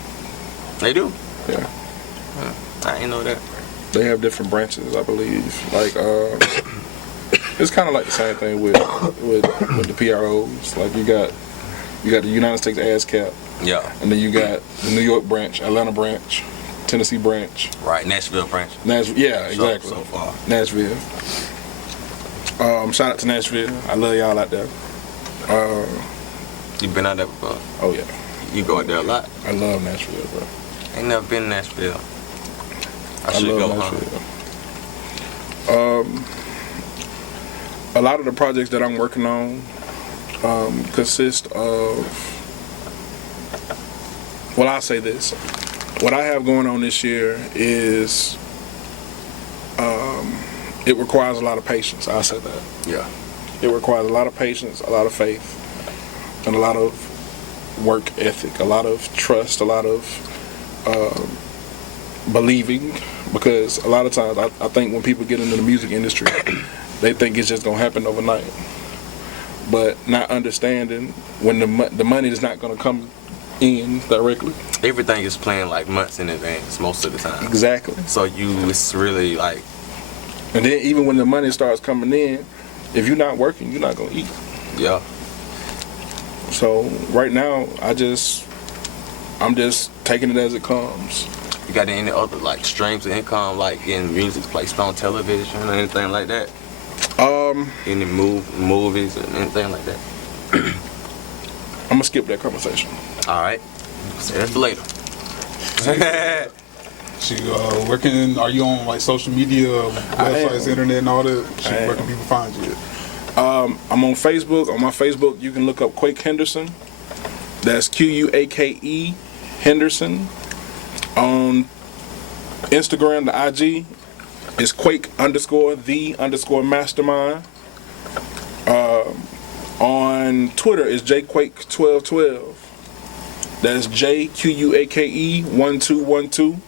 They do? Yeah. I ain't know that. They have different branches, I believe. Like, it's kind of like the same thing with the PROs. Like you got the United States ASCAP. Yeah. And then you got the New York branch, Atlanta branch, Tennessee branch. Right, Nashville branch. Yeah, exactly. So far. Nashville. Shout out to Nashville. I love y'all out there. You been out there before? Oh yeah. You go out there a lot? I love Nashville, bro. Ain't never been to Nashville. I I should love go, Nashville. A lot of the projects that I'm working on consist of, well, I'll say this. What I have going on this year is it requires a lot of patience. I'll say that. Yeah. It requires a lot of patience, a lot of faith, and a lot of work ethic, a lot of trust, a lot of believing. Because a lot of times I think when people get into the music industry, they think it's just going to happen overnight. But not understanding when the money is not going to come in directly. Everything is planned like months in advance most of the time. Exactly. So it's really like... And then even when the money starts coming in, if you're not working, you're not going to eat. Yeah. So right now, I'm just taking it as it comes. You got any other like streams of income, like in music placed on television or anything like that? Any movies or anything like that? I'm gonna skip that conversation. All right. Say that for later. Are you on like social media, websites, internet, and all that? Where can people find you? I'm on Facebook. On my Facebook, you can look up Quake Henderson. That's Quake Henderson. On Instagram, the IG is Quake_the_mastermind. On Twitter is JQuake1212. That's JQUAKE1212.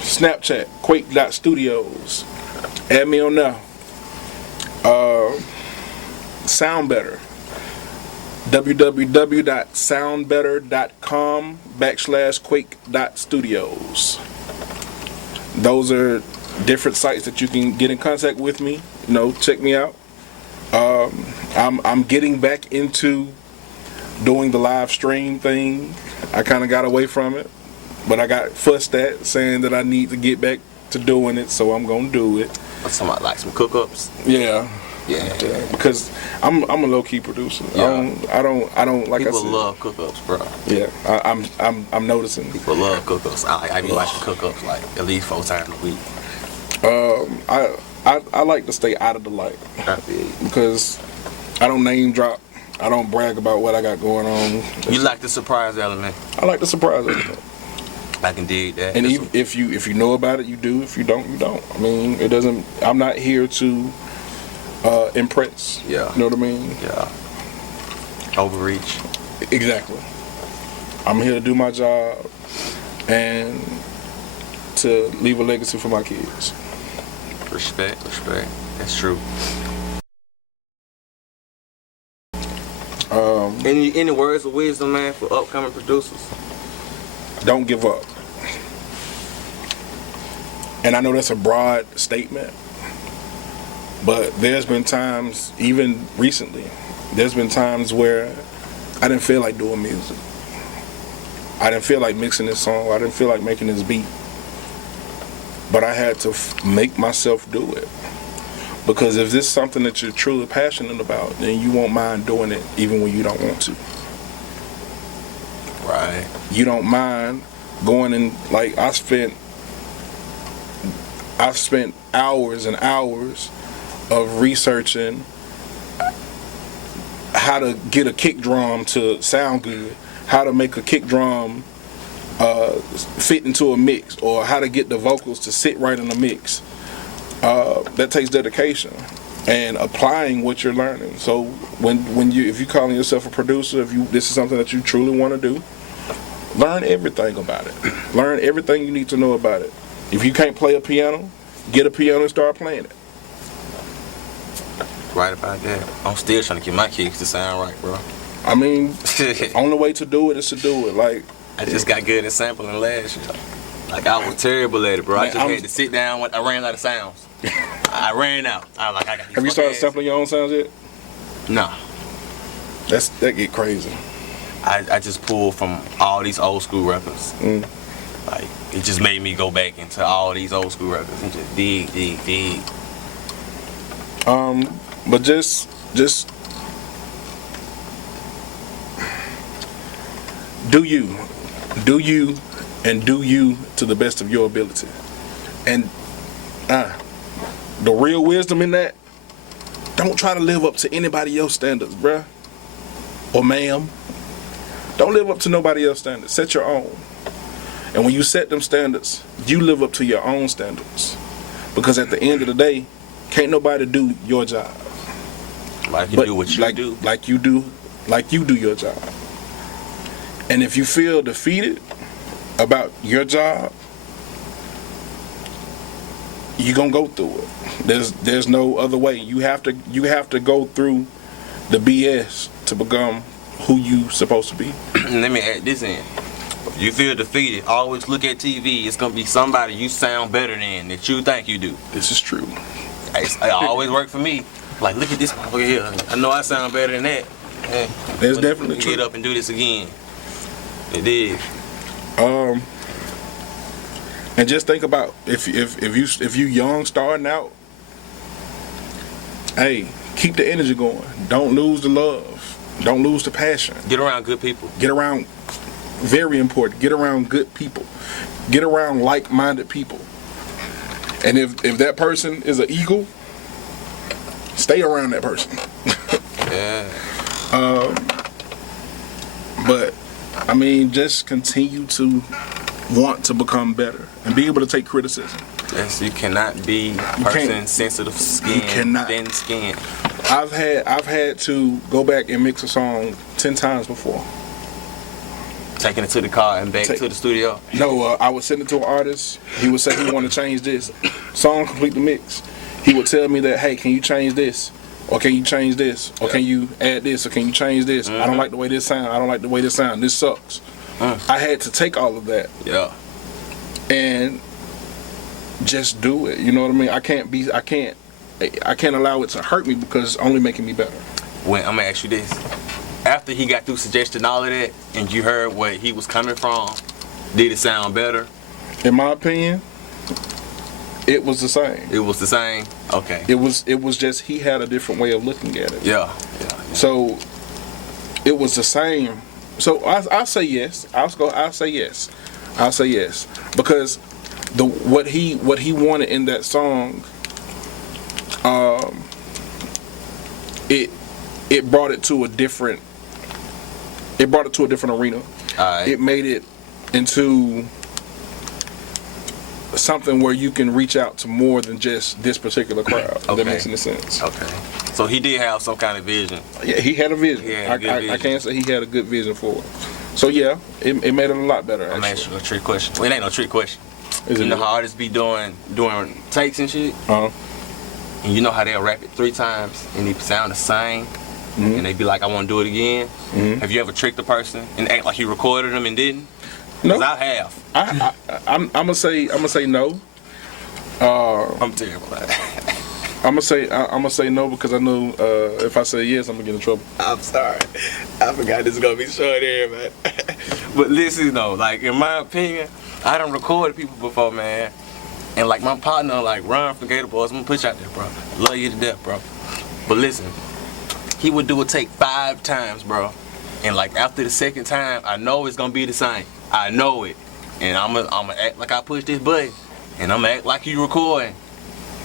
Snapchat, Quake.studios. Add me on there. Sound Better. www.soundbetter.com/Quake.studios. Those are different sites that you can get in contact with me. You know, check me out. I'm getting back into doing the live stream thing. I kind of got away from it, but I got fussed at saying that I need to get back to doing it, so I'm gonna do it. Something like some cook-ups. Yeah. Yeah. Because I'm a low key producer. Yeah. I don't like People I said. love cook-ups, bro. Yeah, I'm noticing. People love cook-ups. I be watching cook-ups like at least 4 times a week. I I like to stay out of the light because I don't name drop. I don't brag about what I got going on. You like the surprise element. I like the surprise element. I can dig that. And if you know about it, you do. If you don't, you don't. I mean, it doesn't. I'm not here to impress. Yeah. You know what I mean? Yeah. Overreach. Exactly. I'm here to do my job and to leave a legacy for my kids. Respect. That's true. Any words of wisdom, man, for upcoming producers? Don't give up. And I know that's a broad statement, but there's been times, even recently, there's been times where I didn't feel like doing music. I didn't feel like mixing this song. I didn't feel like making this beat. But I had to make myself do it. Because if this is something that you're truly passionate about, then you won't mind doing it even when you don't want to. Right. You don't mind going and, like, I've spent hours and hours of researching how to get a kick drum to sound good, how to make a kick drum fit into a mix, or how to get the vocals to sit right in a mix. That takes dedication and applying what you're learning. So if you're calling yourself a producer, this is something that you truly want to do, learn everything about it. Learn everything you need to know about it. If you can't play a piano, get a piano and start playing it. Right about that. I'm still trying to get my kicks to sound right, bro. I mean, the only way to do it is to do it. Like, I just got good at sampling last year. Like, I was terrible at it, bro. Man, I just had to sit down when I ran out of sounds. I ran out. I was like, I got these. Have you started ass. sampling your own sounds yet? Nah. That get crazy. I just pulled from all these old school records. Like, it just made me go back into all these old school records and just dig. But just do you, and do you to the best of your ability. And the real wisdom in that, don't try to live up to anybody else's standards, bruh, or ma'am. Don't live up to nobody else's standards. Set your own. And when you set them standards, you live up to your own standards. Because at the end of the day, can't nobody do your job. Like you do what you do. Like you do your job. And if you feel defeated about your job, you're gonna go through it. There's no other way. You have to go through the BS to become who you supposed to be. Let me add this in. If you feel defeated, always look at TV. It's gonna be somebody you sound better than that you think you do. This is true. It always worked for me. Like, look at this motherfucker here. I know I sound better than that. That's definitely true. Get up and do this again. It did. And just think about if you young starting out, hey, keep the energy going. Don't lose the love. Don't lose the passion. Get around good people. Get around, very important. Get around good people. Get around like-minded people. And if that person is an eagle, stay around that person. Yeah. But I mean, just continue to want to become better and be able to take criticism. Yes, you cannot be sensitive skin, thin skin. I've had to go back and mix a song 10 times before. Taking it to the car and back to the studio? No, I would send it to an artist. He would say he want to change this. Song complete the mix. He would tell me that, hey, can you change this? Or can you change this? Or can you add this? Or can you change this? I don't like the way this sound. I don't like the way this sound. This sucks. I had to take all of that. Yeah. And just do it. You know what I mean? I can't allow it to hurt me because it's only making me better. When I'm gonna ask you this. After he got through suggesting all of that and you heard where he was coming from, did it sound better? In my opinion, it was the same. It was the same? Okay. It was just he had a different way of looking at it. Yeah. So it was the same. So I'll say yes. I'll say yes. I'll say yes. Because what he wanted in that song it brought it to a different arena. Alright. It made it into something where you can reach out to more than just this particular crowd. If that makes any sense. Okay. So he did have some kind of vision. Yeah, he had a vision. Yeah, I can't say he had a good vision for it. So yeah, it made it a lot better. I'm asking you a trick question. Well, it ain't no trick question. Is You it know good? how artists be doing takes and shit? Uh-huh. And you know how they'll rap it 3 times and they sound the same? And they be like, I want to do it again. Have you ever tricked a person and act like you recorded them and didn't? No. 'Cause I have. I'm gonna say no. I'm terrible at it. I'm gonna say no because I know if I say yes, I'm gonna get in trouble. I'm sorry. I forgot this is gonna be short here, man. But listen though, like in my opinion, I done recorded people before, man. And like my partner, like Ron from Gator Boys, I'm gonna put you out there, bro. Love you to death, bro. But listen, he would do a take 5 times, bro. And like after the second time, I know it's gonna be the same. I know it. And I'm gonna act like I pushed this button. And I'm gonna act like you recording.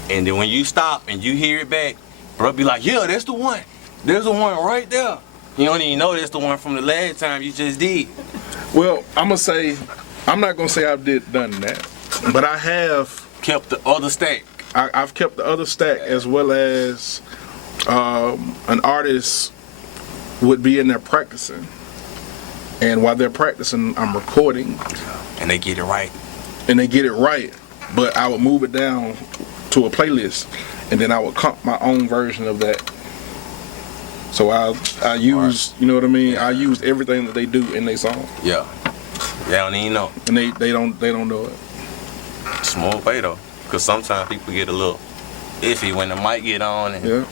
And then when you stop and you hear it back, bro, be like, yeah, that's the one. There's the one right there. You don't even know that's the one from the last time you just did. Well, I'm not gonna say I've done that, but I have Kept the other stack. I've kept the other stack as well as an artist would be in there practicing, and while they're practicing, I'm recording, And they get it right. But I would move it down to a playlist, and then I would comp my own version of that. So I use, you know what I mean? I use everything that they do in their song, Yeah. They don't even know. and they don't know it. Smooth way though. Because sometimes people get a little iffy when the mic get on. And Yeah,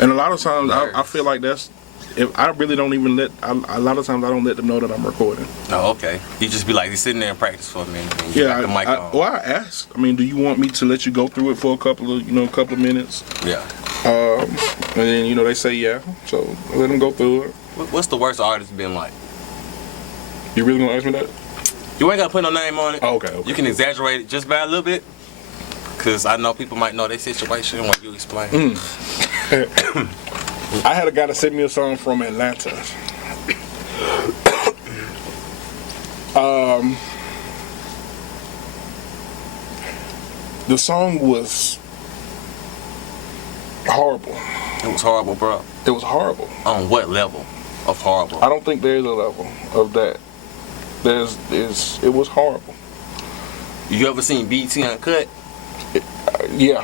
and a lot of times I feel like that's. If I really don't even a lot of times I don't let them know that I'm recording. Oh, okay. You just be like, he's sitting there and practice for a minute. And you Yeah, got the mic on. I ask. I mean, do you want me to let you go through it for a couple of minutes? Yeah. And then they say yeah, so I let them go through it. What's the worst artist been like? You really gonna ask me that? You ain't got to put no name on it. Oh, okay. You can exaggerate it just by a little bit. Because I know people might know their situation when you explain. I had a guy that sent me a song from Atlanta. The song was horrible. It was horrible, bro. It was horrible. On what level of horrible? I don't think there's a level of that. It was horrible. You ever seen BT Uncut? Yeah.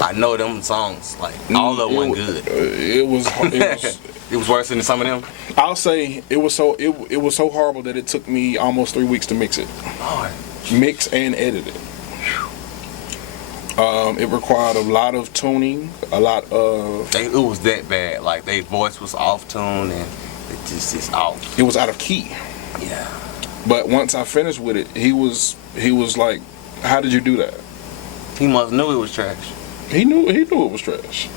I know them songs, like, all of them wasn't good. It was It was worse than some of them? I'll say it was so horrible that it took me almost 3 weeks to mix it. Lord. Mix and edit it. It required a lot of tuning, a lot of... It was that bad. Like, their voice was off-tuned and it just is off. It was out of key. Yeah. But once I finished with it, he was like, how did you do that? He must knew it was trash. He knew it was trash.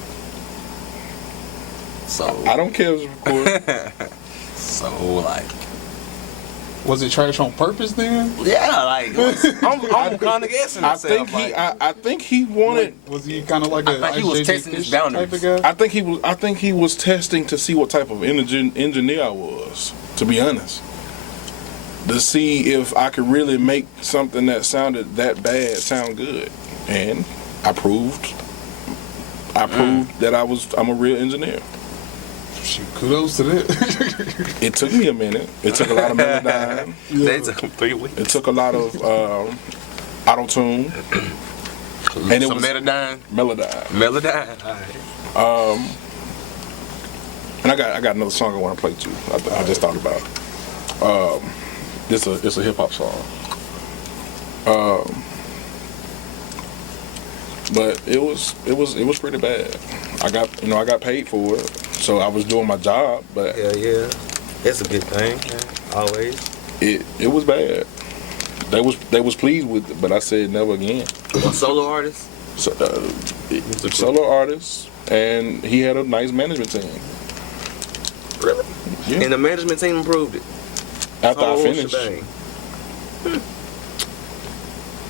So, I don't care if it's recorded. so like... Was it trash on purpose then? Yeah, like, I'm kind of guessing I myself. think he wanted... Was he kind of like I think he was JJ testing his Fish boundaries. type of guy? I think he was testing to see what type of engineer I was, to be honest. To see if I could really make something that sounded that bad sound good. And I proved that I'm a real engineer. Shoot, kudos to that. It took me a minute. It took a lot of Melodyne. They took him 3 weeks. It took a lot of auto-tune. And it Some was Melodyne. Melodyne. Alright. And I got another song I want to play too. I just thought about. It's a hip hop song. But it was pretty bad. I got paid for it, so I was doing my job. But Yeah. That's a good thing. Always. it was bad. They was pleased with it, but I said never again. A solo artist? So, solo artist, and he had a nice management team. Really? Yeah. And the management team improved it. After I Whole finished. shebang.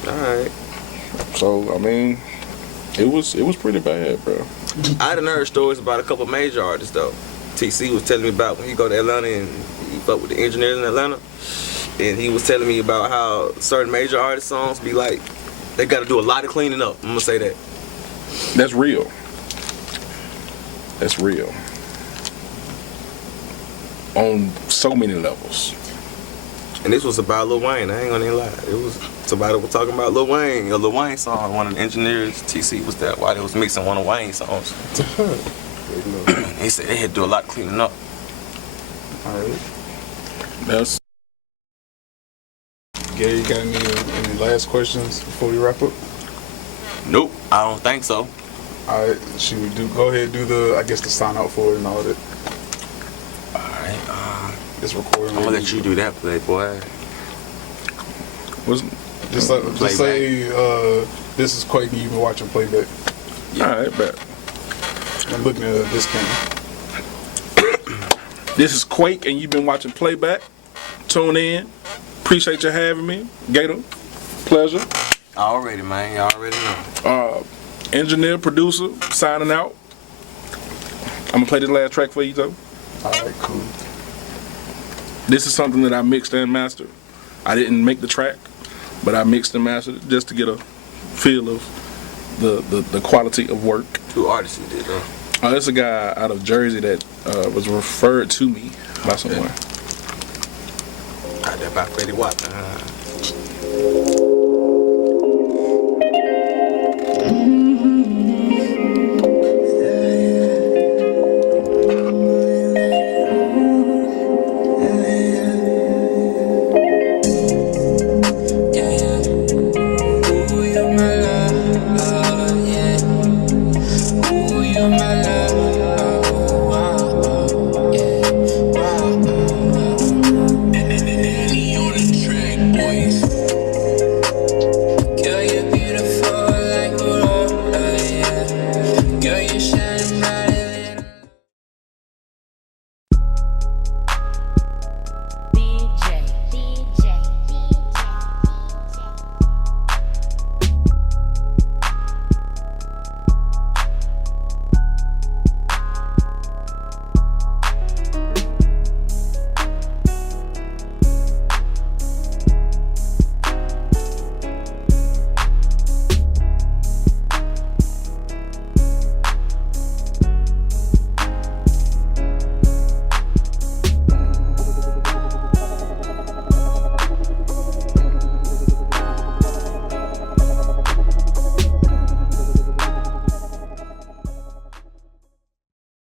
Alright. So I mean, It was pretty bad, bro. I done heard stories about a couple major artists though. TC was telling me about when he go to Atlanta and he fuck with the engineers in Atlanta, and he was telling me about how certain major artist songs be like, they got to do a lot of cleaning up. I'm gonna say that. That's real. That's real. On so many levels. And this was about Lil Wayne. I ain't gonna even lie. Somebody was talking about Lil Wayne. A Lil Wayne song. One of the engineers, TC, was that while they was mixing one of Wayne's songs. He said they had to do a lot of cleaning up. Alright. That's Gary, you got any last questions before we wrap up? Nope, I don't think so. Alright, should we go ahead and do the sign out for it and all that? Alright, It's recording. I'm gonna let you do that, Playboy. Just say this is Quake and you've been watching Playback. all right, bet. I'm looking at this camera. This is Quake, and you've been watching Playback. Tune in. Appreciate you having me, Gator. Pleasure. Already, man. You already know. Engineer, producer, signing out. I'm gonna play this last track for you, though. All right, cool. This is something that I mixed and mastered. I didn't make the track, but I mixed and mastered it just to get a feel of the quality of work. Who artists you did, though? There's a guy out of Jersey that was referred to me by someone. Out there by Freddie Watson.